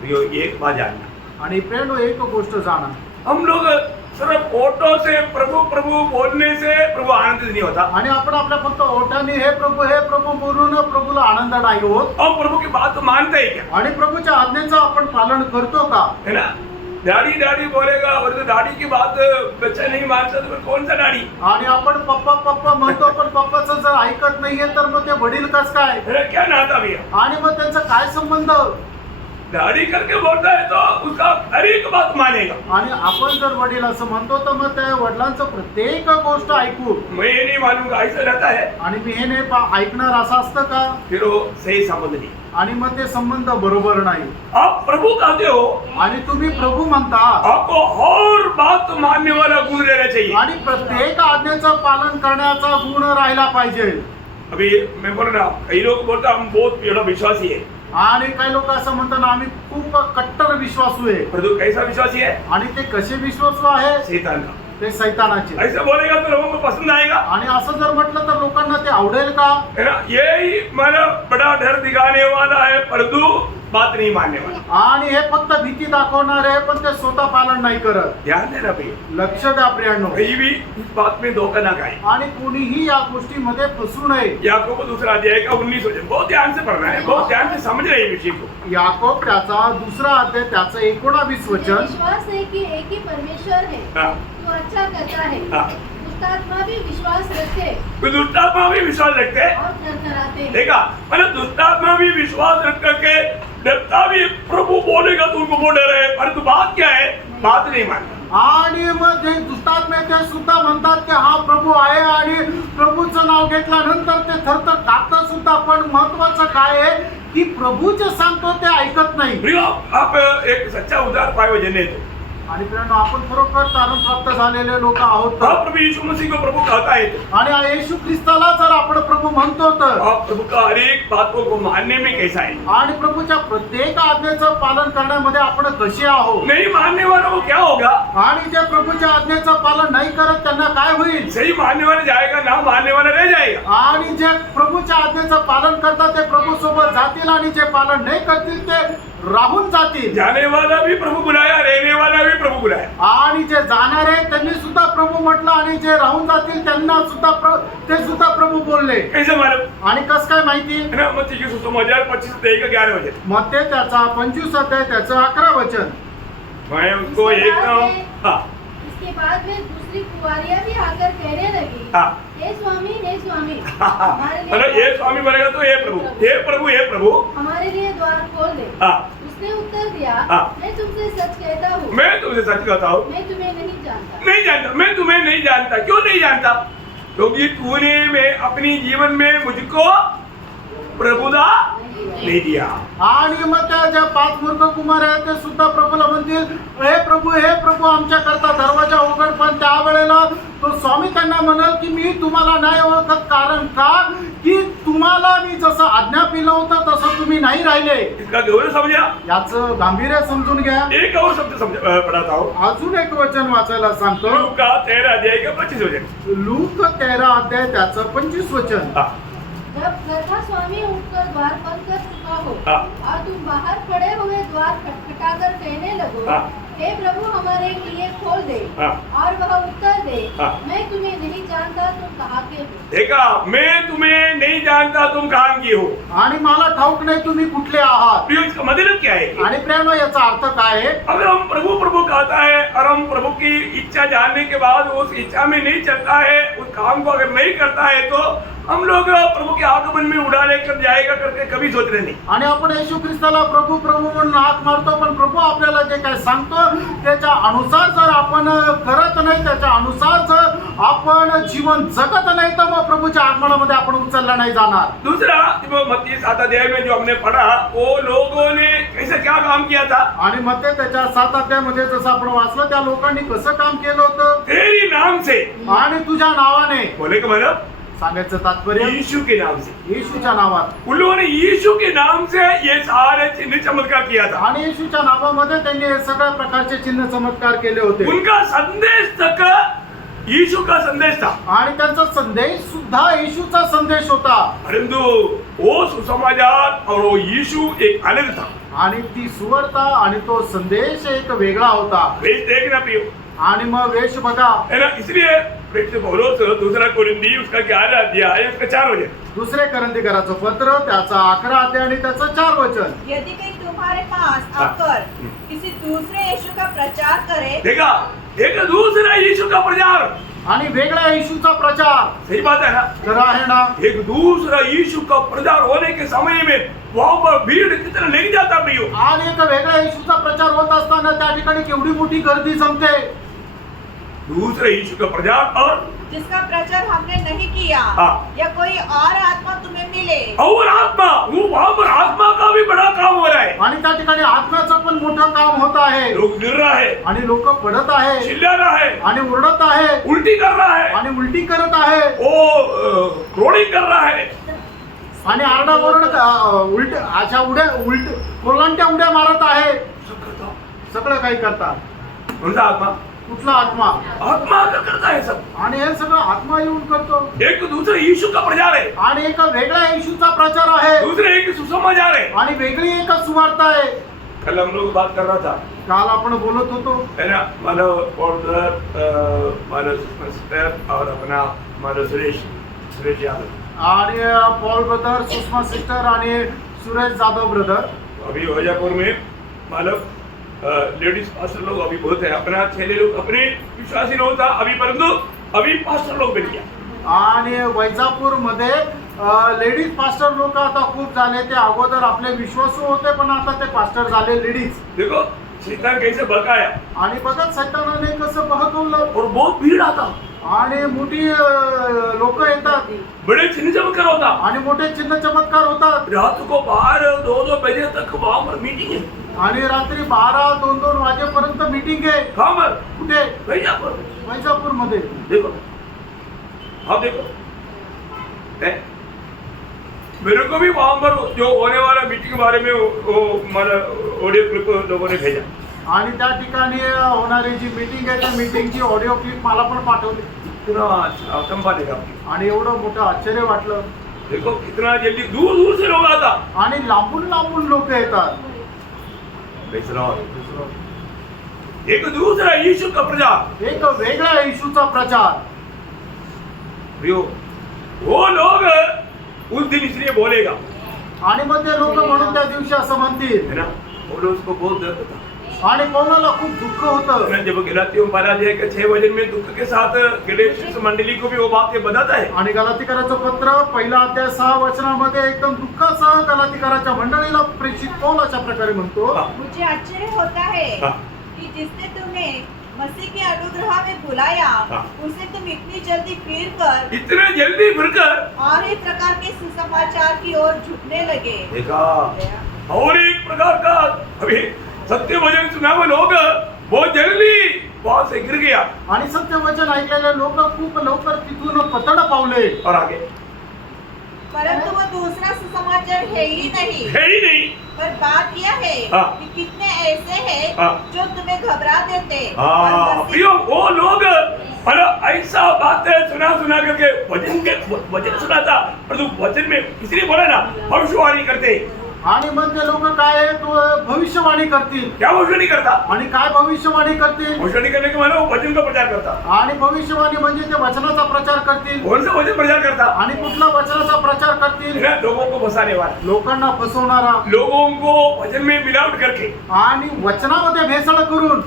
यो एक बात जानना, आणि प्रेम एक गोष्ट जाणा, हम लोग सिर्फ ओटो से प्रभु प्रभु बोलने से प्रभु आनंदित नहीं होता. आणि आपण आपल्या फक्त ओठाने हे प्रभू बोलून प्रभूला आनंद नाही होत. हम प्रभु की बात को मानते ही क्या, आणि प्रभूच्या आज्ञेचं आपण पालन करतो का? है ना. दाढ़ी दाढ़ी बोलेगा और तो दाढ़ी की बात बच्चा नहीं मानता तो फिर कौन सा दाढ़ी, आणि आपण पप्पा पप्पा म्हणतो पण पप्पाचं जर ऐकत नाहीये तर मग ते वडील कस काय? है ना, क्या नाता भैया. आणि मग त्यांचा काय संबंध? दाढ़ी करके बोलता है तो उसका हर एक बात मानेगा. आणि आपण जर वडील असं म्हणतो तर मग त्या वडिलांचं प्रत्येक गोष्ट ऐकू. मैं ये नहीं मानूंगा, ऐसा रहता है, आणि मी हे नाही ऐकणार असं असतं का? फिर वो सही संबंध नहीं. आणि मग ते संबंध बरोबर नाही. आप प्रभु कहते हो, आणि तुम्ही प्रभू म्हणता, आपको हर बात मानने वाला गुण रहना चाहिए. आणि प्रत्येक आज्ञेचं पालन करण्याचा गुण राहिला पाहिजे. अभी मैं बोल रहा हूँ, कई लोग बोलता हम बहुत बड़ा विश्वासी है, आणि काही लोक असं म्हणतात ना आम्ही खूप कट्टर विश्वासू आहे. परंतु कैसा विश्वासी है, आणि ते कसे विश्वासू आहे? शैतान का. ते सैतानाचे. ऐसा बोलेगा तो लोगों को पसंद आएगा, आणि असं जर म्हटलं तर लोकांना ते आवडेल का? है ना. यही मेरा बड़ा डर दिखाने वाला है, परंतु बात नहीं मानने वाला. आणि हे फक्त भीती दाखवणार आहे पण ते स्वतः पालन नाही करत. ध्यान देना भैया, लक्ष द्या प्रियांनो. कहीं भी इस बात में धोखा ना खाए. आणि कोणीही या गोष्टीमध्ये फसू नये. याकूब दूसरा अध्याय का 19 वचन बहुत ध्यान से पढ़ना है, बहुत ध्यान से समझ रहे हैं विषय को. याकोब त्याचा 2 अध्याय त्याचं 19 मुझे वचन. विश्वास है कि एक ही परमेश्वर है हाँ. जो अच्छा करता है. हाँ. दुष्टात्मा भी विश्वास रखते तो दुष्टात्मा भी विश्वास रखते हैं. और थरथराते हैं. देखा, मतलब दुष्टात्मा भी विश्वास रख करके डरता भी, प्रभु बोलेगा तो उनको वो डर है, परंतु बात क्या है, बात नहीं मानता. आणि मग जे दुष्टात्मे ते सुद्धा म्हणतात की हा प्रभू आहे आणि प्रभूचं नाव घेतल्यानंतर ते थरथर कापतात सुद्धा. पण महत्वाचं काय आहे की प्रभू जे सांगतो ते ऐकत नाही. प्रिय, आप एक सच्चा उदार पाए हुए जने थे. आणि प्रियांनो आपण खरोखर तारण प्राप्त झालेले लोक आहोत. आप प्रभु यीशु मसीह को प्रभु कहता है तो आणि येशू ख्रिस्ताला जर आपण प्रभू म्हणतो तर, आप प्रभु का हर एक बातों को मानने में कैसा है. आणि प्रभूच्या प्रत्येक आज्ञेचं पालन करण्यामध्ये आपण कसे आहोत. नहीं मानने वालों को क्या होगा, आणि जे प्रभूच्या आज्ञेचं पालन नाही करत त्यांना काय होईल. सही मानने वाला जाएगा, ना मानने वाला रह जाएगा. आणि जे प्रभूच्या आज्ञेचं पालन करतात ते प्रभू सोबत जातील आणि जे पालन नाही करतील ते राहून जातील. जाने वाला भी प्रभु बुलाया, रहने वाला भी प्रभु बुलाया. आणि जे जाणार आहे त्यांनी सुद्धा प्रभू म्हटलं आणि जे राहून जातील त्यांना सुद्धा ते सुद्धा प्रभू बोलले. कैसे मालूम, आणि कस काय माहिती. है ना. मत्ती की सुसमाचार 25-11 वचन. मत्ते त्याचा 25 अध्याय त्याचं 11 वचन. मैं उसको एकदम, हाँ इसके बाद में दूसरी कुंवारियां भी आकर कहने लगी, हाँ, हे स्वामी हमारे मतलब ये स्वामी बनेगा तो हे प्रभु, हे प्रभु, हे प्रभु, हमारे लिए द्वार खोल दे. हाँ. उसने उत्तर दिया, हाँ. मैं तुमसे सच कहता हूँ, मैं तुमसे सच कहता हूँ, मैं तुम्हें नहीं जानता. नहीं जानता. मैं तुम्हें नहीं जानता. क्यों नहीं जानता, क्योंकि तूने मैं अपनी जीवन में मुझको प्रभुदा नहीं दिया. आणि मग त्या ज्या 5 मूर्ख कुमार आहेत ते सुद्धा प्रभूला म्हणतील, हे प्रभू आमच्या करता दरवाजा उघड. पण त्यावेळेला तो स्वामी त्यांना म्हणाल की मी तुम्हाला नाही ओळखत. कारण का की तुम्हाला मी जसं आज्ञा पिलं होतं तसं तुम्ही नाही राहिले. इसका गौरव समझा. याचं गांभीर्य समजून घ्या. एक और शब्द पढ़ाता हूँ. अजून एक वचन वाचायला सांगतो. लूका 13 अध्याय का 25 वचन. लूक 13 अध्याय त्याचं 25 वचन. हाँ. जब घर का स्वामी उठकर द्वार बंद कर चुका हो हाँ. और तुम बाहर खड़े हुए द्वार खटखटाकर कहने लगो, हाँ. हे प्रभु हमारे लिए खोल दे. हाँ. और वह उत्तर दे, हाँ. मैं तुम्हें नहीं जानता, तुम कहाँ के हो. देखा, मैं तुम्हें नहीं जानता, तुम कहाँ की हो. आणि मला ठाऊक नाही तुम्ही कुठले आहात. प्रियो, इसका मतलब क्या है. आणि प्रेम याचा अर्थ काय आहे. अगर हम प्रभु प्रभु कहता है और हम प्रभु की इच्छा जानने के बाद उस इच्छा में नहीं चलता है, उस काम को अगर नहीं करता है तो हम लोग प्रभु के आगमन में उड़ा लेकर जाएगा करके कभी सोच रहे नहीं। आणि आपण येशू ख्रिस्ताला प्रभू प्रभू म्हणून हाक मारतो, पण प्रभू आपल्याला जे काय सांगतो त्याच्या अनुसार जर आपण करत नाही, त्याच्या अनुसार जर आपण जीवन जगत नाही, तर मग प्रभूच्या आगमनामध्ये आपण उचलला नहीं जाणार। दूसरा मत्ती 7 अध्याय में जो हमने पढ़ा, वो लोगों ने कैसे क्या काम किया था। आणि मग ते त्याच्या 7 अध्यायामध्ये जसं आपण वाचलं, त्या लोकांनी कसं काम केलं होतं, तेरी नाम से, आणि तुझ्या नावाने, बोले का मतलब सांगायचं तात्पर्य यीशु के नाम से, येशूच्या नावात। उन लोगों ने यीशु के नाम से ये सारे चिन्ह चमत्कार किया था। आणि येशूच्या नावामध्ये त्यांनी हे सगळ्या प्रकारचे चिन्ह चमत्कार केले होते। उनका संदेश तक यीशु का संदेश था, आणि त्यांचा संदेश सुद्धा येशूचा संदेश होता। परंतु वो सुसमाचार और वो यीशु एक अलग था। आणि ती सुवार्ता आणि तो संदेश एक वेगळा होता। वेश देखना प्रियो, आणि मग वेश बघा, है ना। इसलिए प्रेरित पौलुस दूसरा कोरिन्थी उसका 11 अध्याय उसका 4 वचन, दुसरे करंथीकराचं पत्र त्याचा 11 अध्याय आणि त्याचं 4 वचन। यदि कोई तुम्हारे पास आकर किसी दूसरे यीशु का प्रचार करे, देखा, एक दूसरा यीशु का प्रचार, आणि वेगळ्या येशूचा प्रचार, सही बात है ना। खरं आहे ना। एक दूसरा यीशु का प्रचार होने के समय में वहां पर भीड़ कितना नहीं जाता प्रियो। आणि एक वेगळ्या येशूचा प्रचार होत असताना त्या ठिकाणी केवढी मोठी गर्दी जमते। दूसरे यीशु का प्रचार और जिसका प्रचार हमने नहीं किया, हाँ। या कोई और आत्मा तुम्हें मिले, और आत्मा, वो वहां पर आत्मा का भी बड़ा काम हो रहा है। आणि त्या ठिकाणी आत्म्याचं पण मोठं काम होत आहे। लोग गिर रहा है, आणि लोक पडत आहे, चिल्ला रहा है, आणि ओरडत आहे, उल्टी कर रहा है, आणि उलटी करत आहे, वो क्रोडिंग कर रहा है, आणि आरडाओरड उलट अशा उलट कोलांट्या उड्या मारत आहे। सब करता। सगळं काही करतात। कौन सा आत्मा? कुठला आत्मा? आत्मा का करता है सब। आणि हे सगळं आत्मा येऊन करतो। एक दूसरे यीशु का प्रचार है, आणि एक वेगळ्या येशूचा प्रचार आहे, दूसरे एक सुसमाचार है। आणि वेगळी एक सुवार्ता आहे। कल हम लोग बात कर रहा था, काल आपण बोलत होतो, है ना, मानव ऑर्डर, मानव सिस्टर और अपना मानव सुरेश यादव, आणि पॉल ब्रदर, सुषमा सिस्टर आणि सुरेश जाधव ब्रदर। अभी वजापुर में मानव लेडीज पास्टर लोग अभी बहुत है। अपना छेले लोग अपने विश्वासी नहीं होता अभी, परंतु अभी पास्टर लोग बन गया। आणि वैजापूर मध्ये लेडीज पास्टर लोक आता खूप झाले। ते अगोदर आपले विश्वासू होते, पण आता ते पास्टर झाले लेडीज। देखो शैतान कैसे भड़काया, आणि बघा सैतानाने कसं बहकवलं, और बहुत भीड़ आता, आणि मोठी लोक येतात, बड़े चिन्ह चमत्कार होता। आणि मोठे चिन्ह चमत्कार होतात। रात को 12-2 बजे तक वहां पर मीटिंग है। आणि रात्री 12-2 वाजेपर्यंत मीटिंग आहे। कहाँ पर? कुठे? वैजापुर। वैजापूर मध्ये। देखो, आप देखो, है? मेरे को भी वहां पर जो होने वाला मीटिंग के बारे में वो मेरा ऑडियो क्लिप लोगों ने भेजा। आणि त्या ठिकाणी होणारी जी मीटिंग आहे, त्या मीटिंगची ऑडिओ क्लिप मला पण पाठवली। कितना अचंभा लगा। आणि एवढं मोठं आश्चर्य वाटलं। देखो कितना जल्दी दूर दूर से लोग आता, आणि लांबून लांबून लोक येतात। एक दूसरा यीशु का प्रचार, एक वेगळ्या येशूचा प्रचार। वो लोग उस दिन इसलिए बोलेगा, आणि मग ते लोक म्हणून त्या दिवशी असं म्हणतील, है ना। और उसको बहुत दर्द था। आणि कोणाला खूप दुःख होतं। जब गलातियों में पढ़ा जाए कि 6 वचन में दुख के साथ गलेशियस मंडली को भी वो बातें बताता है। आणि गलातीकराचं पत्र 1 अध्याय 6 वचनामध्ये एकदम दुःखासह गलातीकराच्या मंडळीला प्रेषित पौल अशा प्रकारे म्हणतो, मुझे आश्चर्य होता है कि जिसने तुम्हें मसीह के अनुग्रह में बुलाया, उसे तुम इतनी जल्दी फिरकर और एक प्रकार के सुसमाचार की ओर झुकने लगे। देखा, और एक प्रकार का अभी सत्य वचन सुना हुआ लोग बहुत जल्दी वहां से गिर गया। आणि सत्य वचन ऐकलेले लोक खूप लवकर तिथून पतड पावले। और आगे, परंतु वो दूसरा सुसमाचार है ही नहीं, पर बात यह है कि कितने ऐसे हैं जो तुम्हें घबरा देते। प्रियो, वो लोग ऐसा बातें सुना करके वचन सुनाता, परंतु वचन में इसलिए बोला ना, भविष्यवाणी करते। आणि मग ते लोक काय भविष्यवाणी करतील। क्या भविष्यवाणी करता? आणि काय भविष्यवाणी करतील? भविष्यवाणी करने के माने वचन का प्रचार करता। आणि भविष्यवाणी म्हणजे ते वचनाचा प्रचार करतील। कौन सा वचन प्रचार करता? आणि कुठला वचनाचा प्रचार करतील? लोगों को फंसाने वाला, लोकांना फसवणारा, लोगों को वचन में मिलावट करके आणि वचनामध्ये भेसळ करून।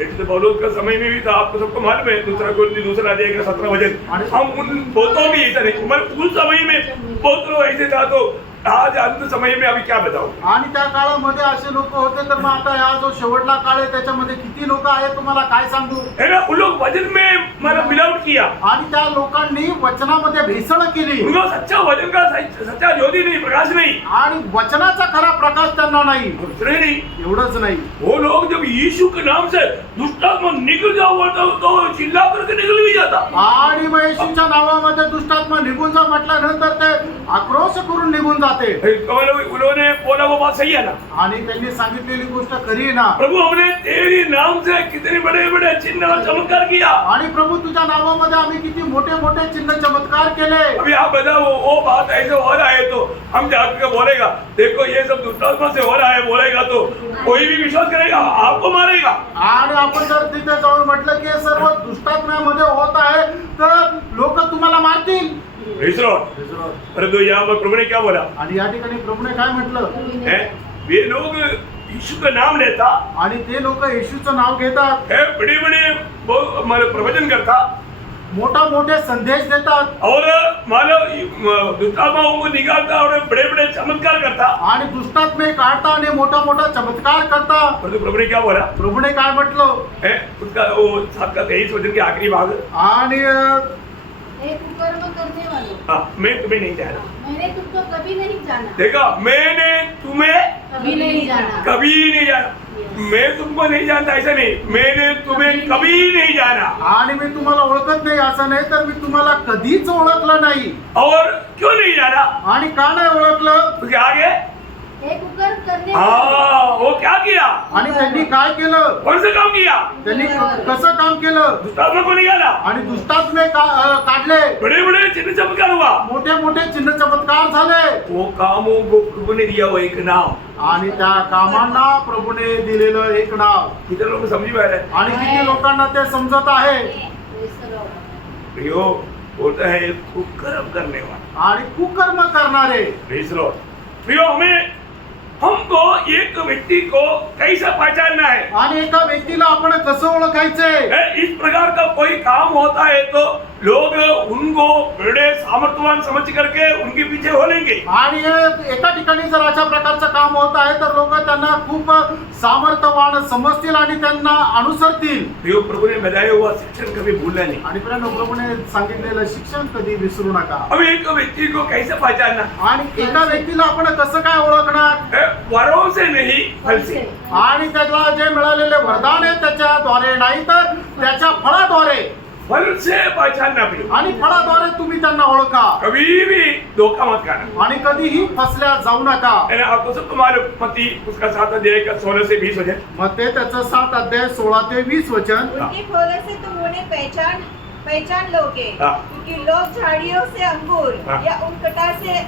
तो पौलुस का समय में भी था, आपको सबको मालूम है, दूसरा कोरिन्थी दूसरा अध्याय का 17 वचन। हम उन बहुतों भी ऐसा नहीं, मगर उस समय में बहुत लोग ऐसे था, तो आज अंत समय में अभी क्या बताओ। आणि त्या काळामध्ये असे लोक होते, तर मग आता हा जो शेवटला काळ आहे त्याच्यामध्ये किती लोक आहेत तुम्हाला काय सांगू। है ना, उन लोग वचन में मतलब मिलावट किया, आणि त्या लोकांनी वचनामध्ये भेसळ केली। उनको सच्चा वचन का सच्चा ज्योति नहीं, प्रकाश नहीं, आणि वचनाचा खरा प्रकाश त्यांना नाही। दूसरे नहीं, एवढंच नाही, वो लोग जब यीशु के नाम से दुष्टात्मा निकल जाओ बोलता तो चिल्ला करके निकल भी जाता। आणि मग येशूच्या नावामध्ये दुष्टात्मा निघून जा म्हटल्यानंतर ते आक्रोश करून निघून जाते। उन्होंने बोला वो बात सही है ना, आणि त्यांनी सांगितलेली गोष्ट खरी आहे ना। प्रभु हमने तेरी नाम से कितने बड़े बड़े चिन्ह और चमत्कार किया। आणि प्रभु तुझ्या नावामध्ये आम्ही किती मोठे मोठे चिन्ह चमत्कार केले। अभी आप बताओ, वो बात ऐसे हो रहा है तो हम जाकर बोलेगा देखो ये सब दुष्टात्मा से हो रहा है, बोलेगा तो कोई भी विश्वास करेगा, आपको मारेगा। आणि आपण जर तिथे जाऊन म्हटलं की हे सर्व दुष्टात्म्यामध्ये होत आहे तर लोक तुम्हाला मारतील। परंतु यहाँ पर प्रभु ने क्या बोला, आणि या ठिकाणी प्रभूने काय म्हटलं, वे लोग यीशु का नाम लेता, आणि ते लोक येशूचं नाव घेतात, बड़े बड़े प्रवचन करता, मोठा मोठे संदेश देतात, और मानव दुष्टात्माओं को निकालता और बड़े बड़े चमत्कार करता, आणि दुष्टात्मे काढता आणि मोठा मोठा चमत्कार करता। परंतु प्रभु ने क्या बोला, प्रभूने काय म्हटलं, उसका वो 7 का 23 वचन के आखिरी भाग, आणि हे कुकर्म करने वालों, मैं तुम्हें नहीं जाना, मैंने तुमको कभी नहीं जाना, देखा, मैंने तुम्हें कभी नहीं जाना, कभी नहीं जाना, मैं तुमको नहीं जानता ऐसा नहीं, मैंने तुम्हें कभी नहीं जाना। आणि मी तुम्हाला ओळखत नाही असं नाही, तर मी तुम्हाला कधीच ओळखलं नाही। और क्यों नहीं जाना, आणि का नाही ओळखलं, क्योंकि आगे हे कुकर्म करने वो क्या किया, आणि त्यांनी काय केलं, कौन सा काम किया, त्यांनी कसं काम केलं, दुष्टात्मा को निकाला, आणि दुष्टात्मे काढले, बड़े बड़े चिन्ह चमत्कार हुआ, मोठे मोठे चिन्ह चमत्कार झाले। वो कामों को प्रभु ने दिया, वो एक नाम, आणि त्या कामांना प्रभूने दिलेलं एक नाव। कितने लोग समझ पा रहे हैं, आणि किती लोकांना ते समजत आहे। प्रियो बोलता है कुकर्म करने वाला, आणि कुकर्म करणारे, प्रियो हमको एक व्यक्ति को कैसे पहचानना है, आणि एका व्यक्तीला आपण कसं ओळखायचे। इस प्रकार का कोई काम होता है तो लोग उनको बड़े सामर्थ्यवान समझ करके उनके पीछे हो लेंगे। आणि एका ठिकाणी जर अशा प्रकारचं काम होत आहे तर लोक त्यांना खूप सामर्थ्यवान समजतील आणि त्यांना अनुसरतील। प्रियो प्रभु ने बताया हुआ शिक्षण कभी भूलना नहीं, आणि प्रभूने सांगितलेलं शिक्षण कधी विसरू नका। अब एक व्यक्ति को कैसे पहचानना, आणि एका व्यक्तीला आपण कसं काय ओळखणार, वरों से नहीं फल से, आणि त्याला जे मिळालेले वरदान आहे त्याच्याद्वारे नाही तर त्याच्या फळाद्वारे, फल से पहचानना प्रियो, आणि फळाद्वारे तुम्ही त्यांना ओळखा। कभी भी धोखा मत खाना, आणि कधीही फसल्या जाऊ नका। आपको सबको मालूम, मत्ती उसका 7 अध्याय का 16 से 20 वचन, मग ते त्याचं 7 अध्याय 16 ते 20 वचन, उनकी फलों से तुम उन्हें पहचान लोगे, हाँ। क्योंकि लोग झाड़ियों से अंगूर हाँ। या उनकटा से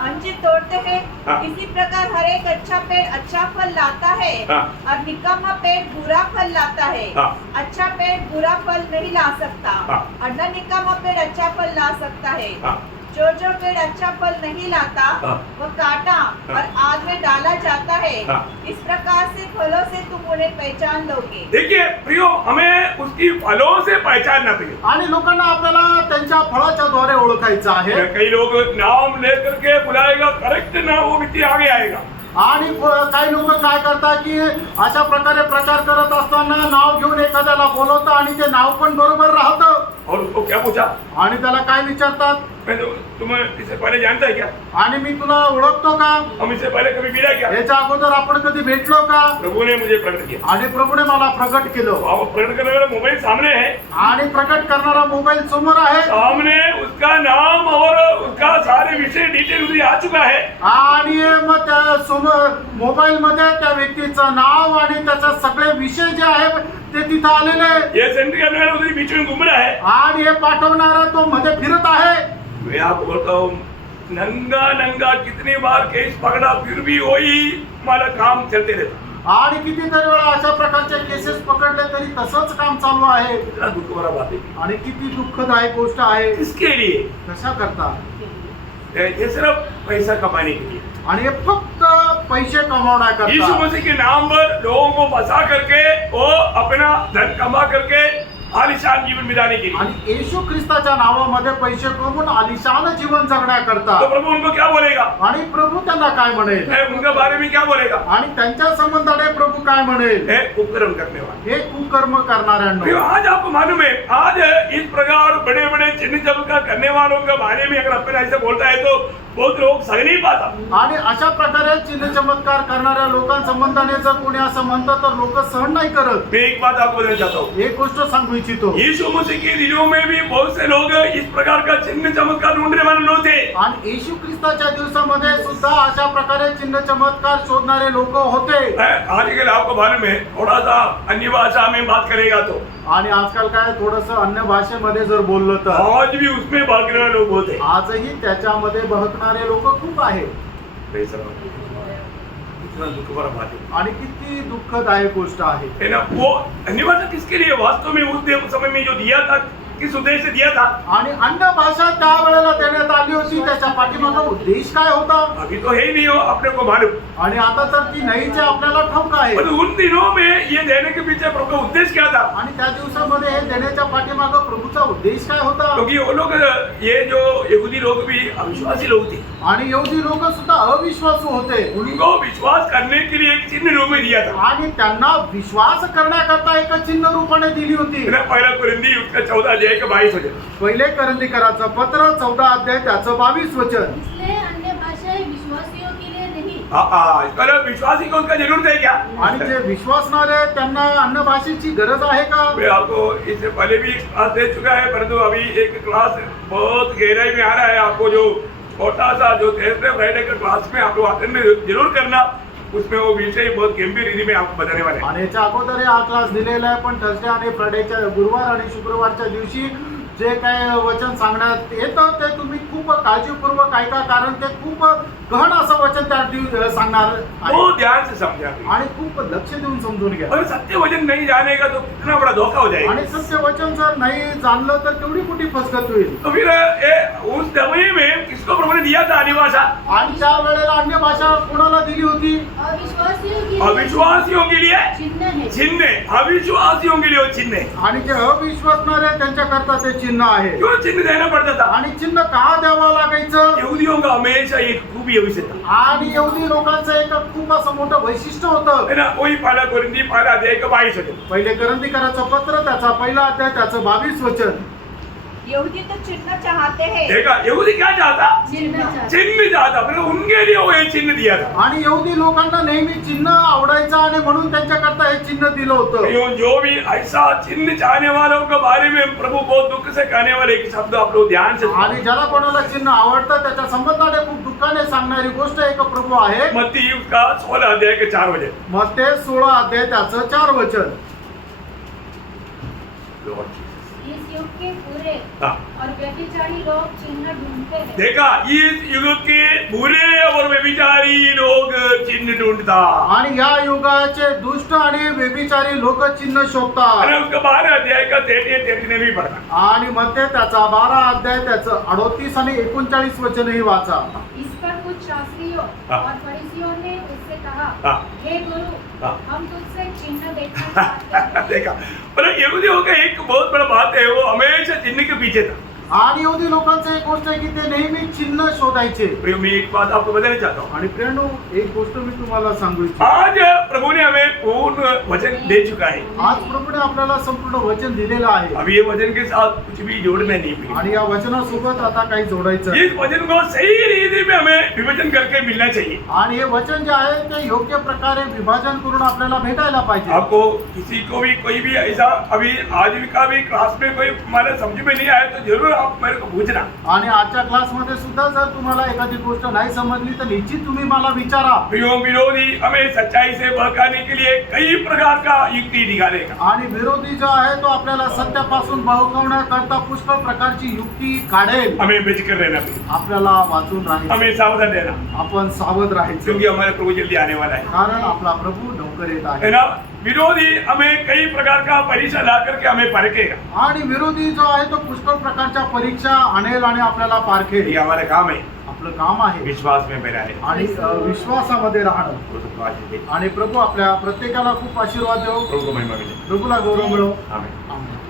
अंजीर तोड़ते हैं, हाँ। इसी प्रकार हर एक अच्छा पेड़ अच्छा फल लाता है, हाँ। और निकम्मा पेड़ बुरा फल लाता है। हाँ। अच्छा पेड़ बुरा फल नहीं ला सकता, हाँ। और न निकम्मा पेड़ अच्छा फल ला सकता है। हाँ। जो पेड़ अच्छा फल नहीं लाता हाँ। वह काटा और आग में डाला जाता है। हाँ। इस प्रकार से फलों से तुम उन्हें पहचान लोगे। देखिए प्रियो, हमें उसकी फलों से पहचानना प्रियो, आणि लोकांना आपल्याला त्यांच्या फळाच्या द्वारे ओळखायचं आहे। कई लोग नाम लेकर के बुलाएगा, करेक्ट नाम वो व्यक्ति आगे आएगा, आणि काही लोक काय करतात की अशा प्रकारे प्रचार करत असताना नाव घेऊन एखाद्याला बोलवतं आणि ते नाव पण बरोबर राहतं। और उसको क्या पूछा, आणि त्याला काय विचारतात, मैं तो तुम्हें इससे पहले जानता है क्या, आणि मी तुला ओळखतो का, हम इससे पहले कभी मिला क्या, याच्या अगोदर आपण कधी भेटलो का। प्रभु ने मुझे प्रकट किया, आणि प्रभूने मला प्रकट केलं, और प्रकट करने वाला मोबाइल सामने है, आणि प्रकट करणारा मोबाईल समोर आहे, सामने उसका नाम और उसका सारे विषय डिटेल मुझे आ चुका है। आणि मग त्या समोर मोबाईल मध्ये त्या व्यक्तीचं नाव आणि त्याचे सगळे विषय जे आहे ते तिथं आलेले आहे। ये सेंड करने वाला उधर बीच में घूम रहा है, आणि हे पाठवणारा तो मध्ये फिरत आहे। मैं आपको बोलता हूँ, नंगा कितनी बार केस पकड़ा फिर भी वही हमारा काम चलते रहता, आणि कितीतरी वेळा अशा प्रकारचे केसेस पकडले तरी तसंच काम चालू आहे। इतना दुख भरा बात है, आणि किती दुःखदायक गोष्ट आहे। किसके लिए, कशा करता, ये सिर्फ पैसा कमाने के लिए, आणि हे फक्त पैसे कमावना यीशु करता। मसीह के नाम पर लोगों को फंसा करके वो अपना धन कमा करके आलिशान जीवन बिताने के लिए, आणि येशू ख्रिस्ताच्या नावामध्ये पैसे कमवून आलिशान जीवन जगण्याकरता। तो प्रभु उनको क्या बोलेगा? आणि प्रभु त्यांना काय म्हणेल? उनके बारे में क्या बोलेगा? आणि त्यांच्या संबंधाने प्रभु काय म्हणेल? है कुकर्म करने वाले। हे कुकर्म करणाऱ्यांनो, आज आपको मालूम है, आज इस प्रकार बड़े बड़े चिन्ह चमत्कार करने वालों के बारे में अगर अपन ऐसे बोलता है तो बहुत लोग सह नहीं पाता। आणि अशा प्रकारे चिन्ह चमत्कार करणाऱ्या लोकांसंबंधाने जर कोणी असं म्हणतं तर लोक सहन नाही करत। मैं एक बात आपको बोलना चाहता हूँ, एक गोष्ट सांगू इच्छितो, यीशु मसीह के दिनों में भी बहुत से लोग इस प्रकार का चिन्ह चमत्कार ढूंढने वाले लोग थे। आणि येशू ख्रिस्ताच्या दिवसामध्ये सुद्धा अशा प्रकारे चिन्ह चमत्कार शोधणारे लोक होते। आजकल आपको मालूम है, थोड़ा सा अन्य भाषा में बात करेगा तो आणि आजकाल काय थोडंसं अन्य भाषेमध्ये जर बोललं तर आज भी उसमें भागने वाले लोग होते। आजही त्याच्यामध्ये बहकणारे लोक खूप आहेत। इतना दुख भरा बात है। आणि किती दुःखदायक गोष्ट आहे है ना, वो अन्य भाषा किसके लिए वास्तव में उस समय में जो दिया था, किस उद्देश्य से दिया था? आणि अन्य भाषा त्या वेळेला देण्यात आली होती, त्याच्या पाठीमागे उद्देश काय होता? अभी तो है ही नहीं हो, अपने को मालूम। आणि आता तर ती नाहीच आहे, आपल्याला ठाऊक आहे। पर उन दिनों में ये देने के पीछे प्रभु का उद्देश्य क्या था? आणि त्या दिवसामध्ये हे देण्याच्या पाठीमागे प्रभूचा उद्देश काय होता? क्योंकि वो लोग, ये जो यहूदी लोग भी अविश्वासी लोग थे, आणि यहूदी लोक सुद्धा अविश्वासू होते। उनको विश्वास करने के लिए एक चिन्ह रूप में दिया था। आणि त्यांना विश्वास करण्याकरता एक चिन्ह रूपाने दिली होती। पहला कुरिन्दी उसका 14 अध्याय का 22 वचन। पहिले करंदीकराचं पत्र 14 अध्याय त्याचं 22 वचन। इसलिए अन्य भाषाएं विश्वासियों के लिए नहीं। पर विश्वासी को उसका जरूरत है क्या? आणि जे विश्वासणारे त्यांना अन्य भाषेची गरज आहे का? मैं आपको इससे पहले भी एक क्लास दे चुका है, परंतु अभी एक क्लास बहुत गहराई में आ रहा है। आपको जो छोटा सा जो थर्सडे फ्राइडे का क्लास में आप लोग अटेंड जरूर करना, उसमें वो विषय बहुत गंभीर रीति में आपको बताने वाले हैं। आणि याच्या अगोदर हा क्लास दिलेला आहे, पण थर्सडे आणि फ्रायडेच्या गुरुवार आणि शुक्रवारच्या दिवशी जे काय वचन सांगण्यात येतं ते तुम्ही खूप काळजीपूर्वक ऐका, कारण ते खूप गहन असं वचन त्या दिवशी सांगणार आहे। वो ध्यान से समझा आणि खूप लक्ष देऊन समजून घ्या। और सत्य वचन नहीं जानेगा तो कितना बड़ा धोखा हो जाएगा। आणि सत्य वचन जर नाही जाणलं तर केवढी मोठी फसगत होईल। तो फिर उस समय में किसको प्रभु ने दिया था अन्य भाषा? आणि त्या वेळेला अन्य भाषा कोणाला दिली होती? अविश्वासियों के लिए अविश्वासियों के लिए चिन्ह है। चिन्ह, अविश्वासियों के लिए वो चिन्ह है। आणि जे अविश्वासणारे त्यांच्याकरता ते चिन्ह आहे। क्यों चिन्ह देना पड़ता था? आणि चिन्ह का द्यावं लागायचं? यहूदियों का हमेशा एक खूबी विषय था, आणि यहूदी लोकांचं एक खूप असं मोठं वैशिष्ट्य होतं। है ना। वही पहला कुरिन्दी पहला अध्याय का 22 वचन। पहिले करंदीकराचं पत्र त्याचा पहिला अध्याय त्याचं 22 वचन। यहूदी तो चिन्ह चाहते हैं। देखा, यहूदी क्या चाहता? चिन्ह चाहते। चिन्ह चाहता, मतलब उनके लिए वो ये चिन्ह दिया था। आणि यहूदी लोकांना नेहमी चिन्ह आवडायचं आणि म्हणून त्यांच्याकरता हे चिन्ह दिलं होतं। जो भी ऐसा चिन्ह चाहने वालों के बारे में प्रभु बहुत दुख से कहने वाले एक शब्द आप लोग ध्यान से सुनो। आणि ज्याला कोणाला चिन्ह आवडतं त्याच्या संबंधाने खूप दुःखाने सांगणारी गोष्ट एक प्रभु आहे। मत्ती उसका 16 अध्याय के 4 वचन। मत्ते 16 अध्याय त्याचं 4 वचन। इस युग के बुरे हाँ। और व्यभिचारी लोग चिन्ह ढूंढते हैं। देखा, इस युग के बुरे और व्यभिचारी लोग चिन्ह ढूंढता। आणि या युगाचे दुष्ट आणि व्यभिचारी लोक चिन्ह शोधतात। आणि उसका 12 अध्याय का 33 भी पढ़ना। आणि मध्ये त्याचा 12 अध्याय त्याचं 38 आणि 39 वचनही वाचा। इस पर कुछ शास्त्रियों हाँ। और फरीसियों ने उससे कहा, हाँ। हे गुरु, हाँ। हम तुझसे चिन्ह देखना चाहते हैं। देखा, पर यहूदियों का एक बहुत बड़ा बात है, वो हमेशा चिन्ह के पीछे था। आणि यहूदी लोकांचं एक गोष्ट आहे की ते नेहमी चिन्ह शोधायचे। प्रिय, मैं एक बात आपको बताना चाहता हूँ। आणि प्रियनो, एक गोष्ट मी तुम्हाला सांगू इच्छितो। आज प्रभु ने हमें पूर्ण वचन दे चुका है। आज प्रभूने आपल्याला संपूर्ण वचन दिलेलं आहे। अभी ये वचन के साथ कुछ भी जोड़ना नहीं प्रिय। आणि या वचनासोबत आता काही जोडायचं आहे। इस वचन को सही रीति में हमें विभाजन करके मिलना चाहिए। आणि हे वचन जे आहे ते योग्य प्रकारे विभाजन करून आपल्याला भेटायला पाहिजे। आपको किसी को भी कोई भी ऐसा अभी आजीविका भी क्लास में कोई हमारे समझ में नहीं आया तो जरूर आप मेरे को पूछना। आणि आजच्या क्लासमध्ये सुद्धा जर तुम्हाला एखादी गोष्ट नाही समजली तर निश्चित तुम्ही मला विचारा। प्रियो, विरोधी हमें सच्चाई से बहकाने के लिए कई प्रकार का युक्ति निकालेगा। आणि विरोधी जो आहे तो आपल्याला सत्यापासून बहकवण्याकरता पुष्कळ प्रकारची युक्ती काढेल। हमें बेचकर रहना प्रिय। आपल्याला वाचून राहायचं, हमें सावधान रहना, आपण सावध राहायचं, क्योंकि हमारे प्रभु जल्दी आने वाला है। कारण आपला प्रभु लवकर येत है आहे। ना। विरोधी हमें कई प्रकार का परीक्षा ला करके हमें परखेगा। आणि विरोधी जो आहे तो पुष्कळ प्रकारच्या परीक्षा आणेल आणि आपल्याला पारखेल। ये हमारा काम है। आपलं काम आहे विश्वास में बना है आणि विश्वासामध्ये राहणं. प्रभु सबको आशीष दे. आणि प्रभू आपल्या प्रत्येकाला खूप आशीर्वाद देव. प्रभु को महिमा मिले. प्रभूला गौरव मिळो. आमेन. आमेन.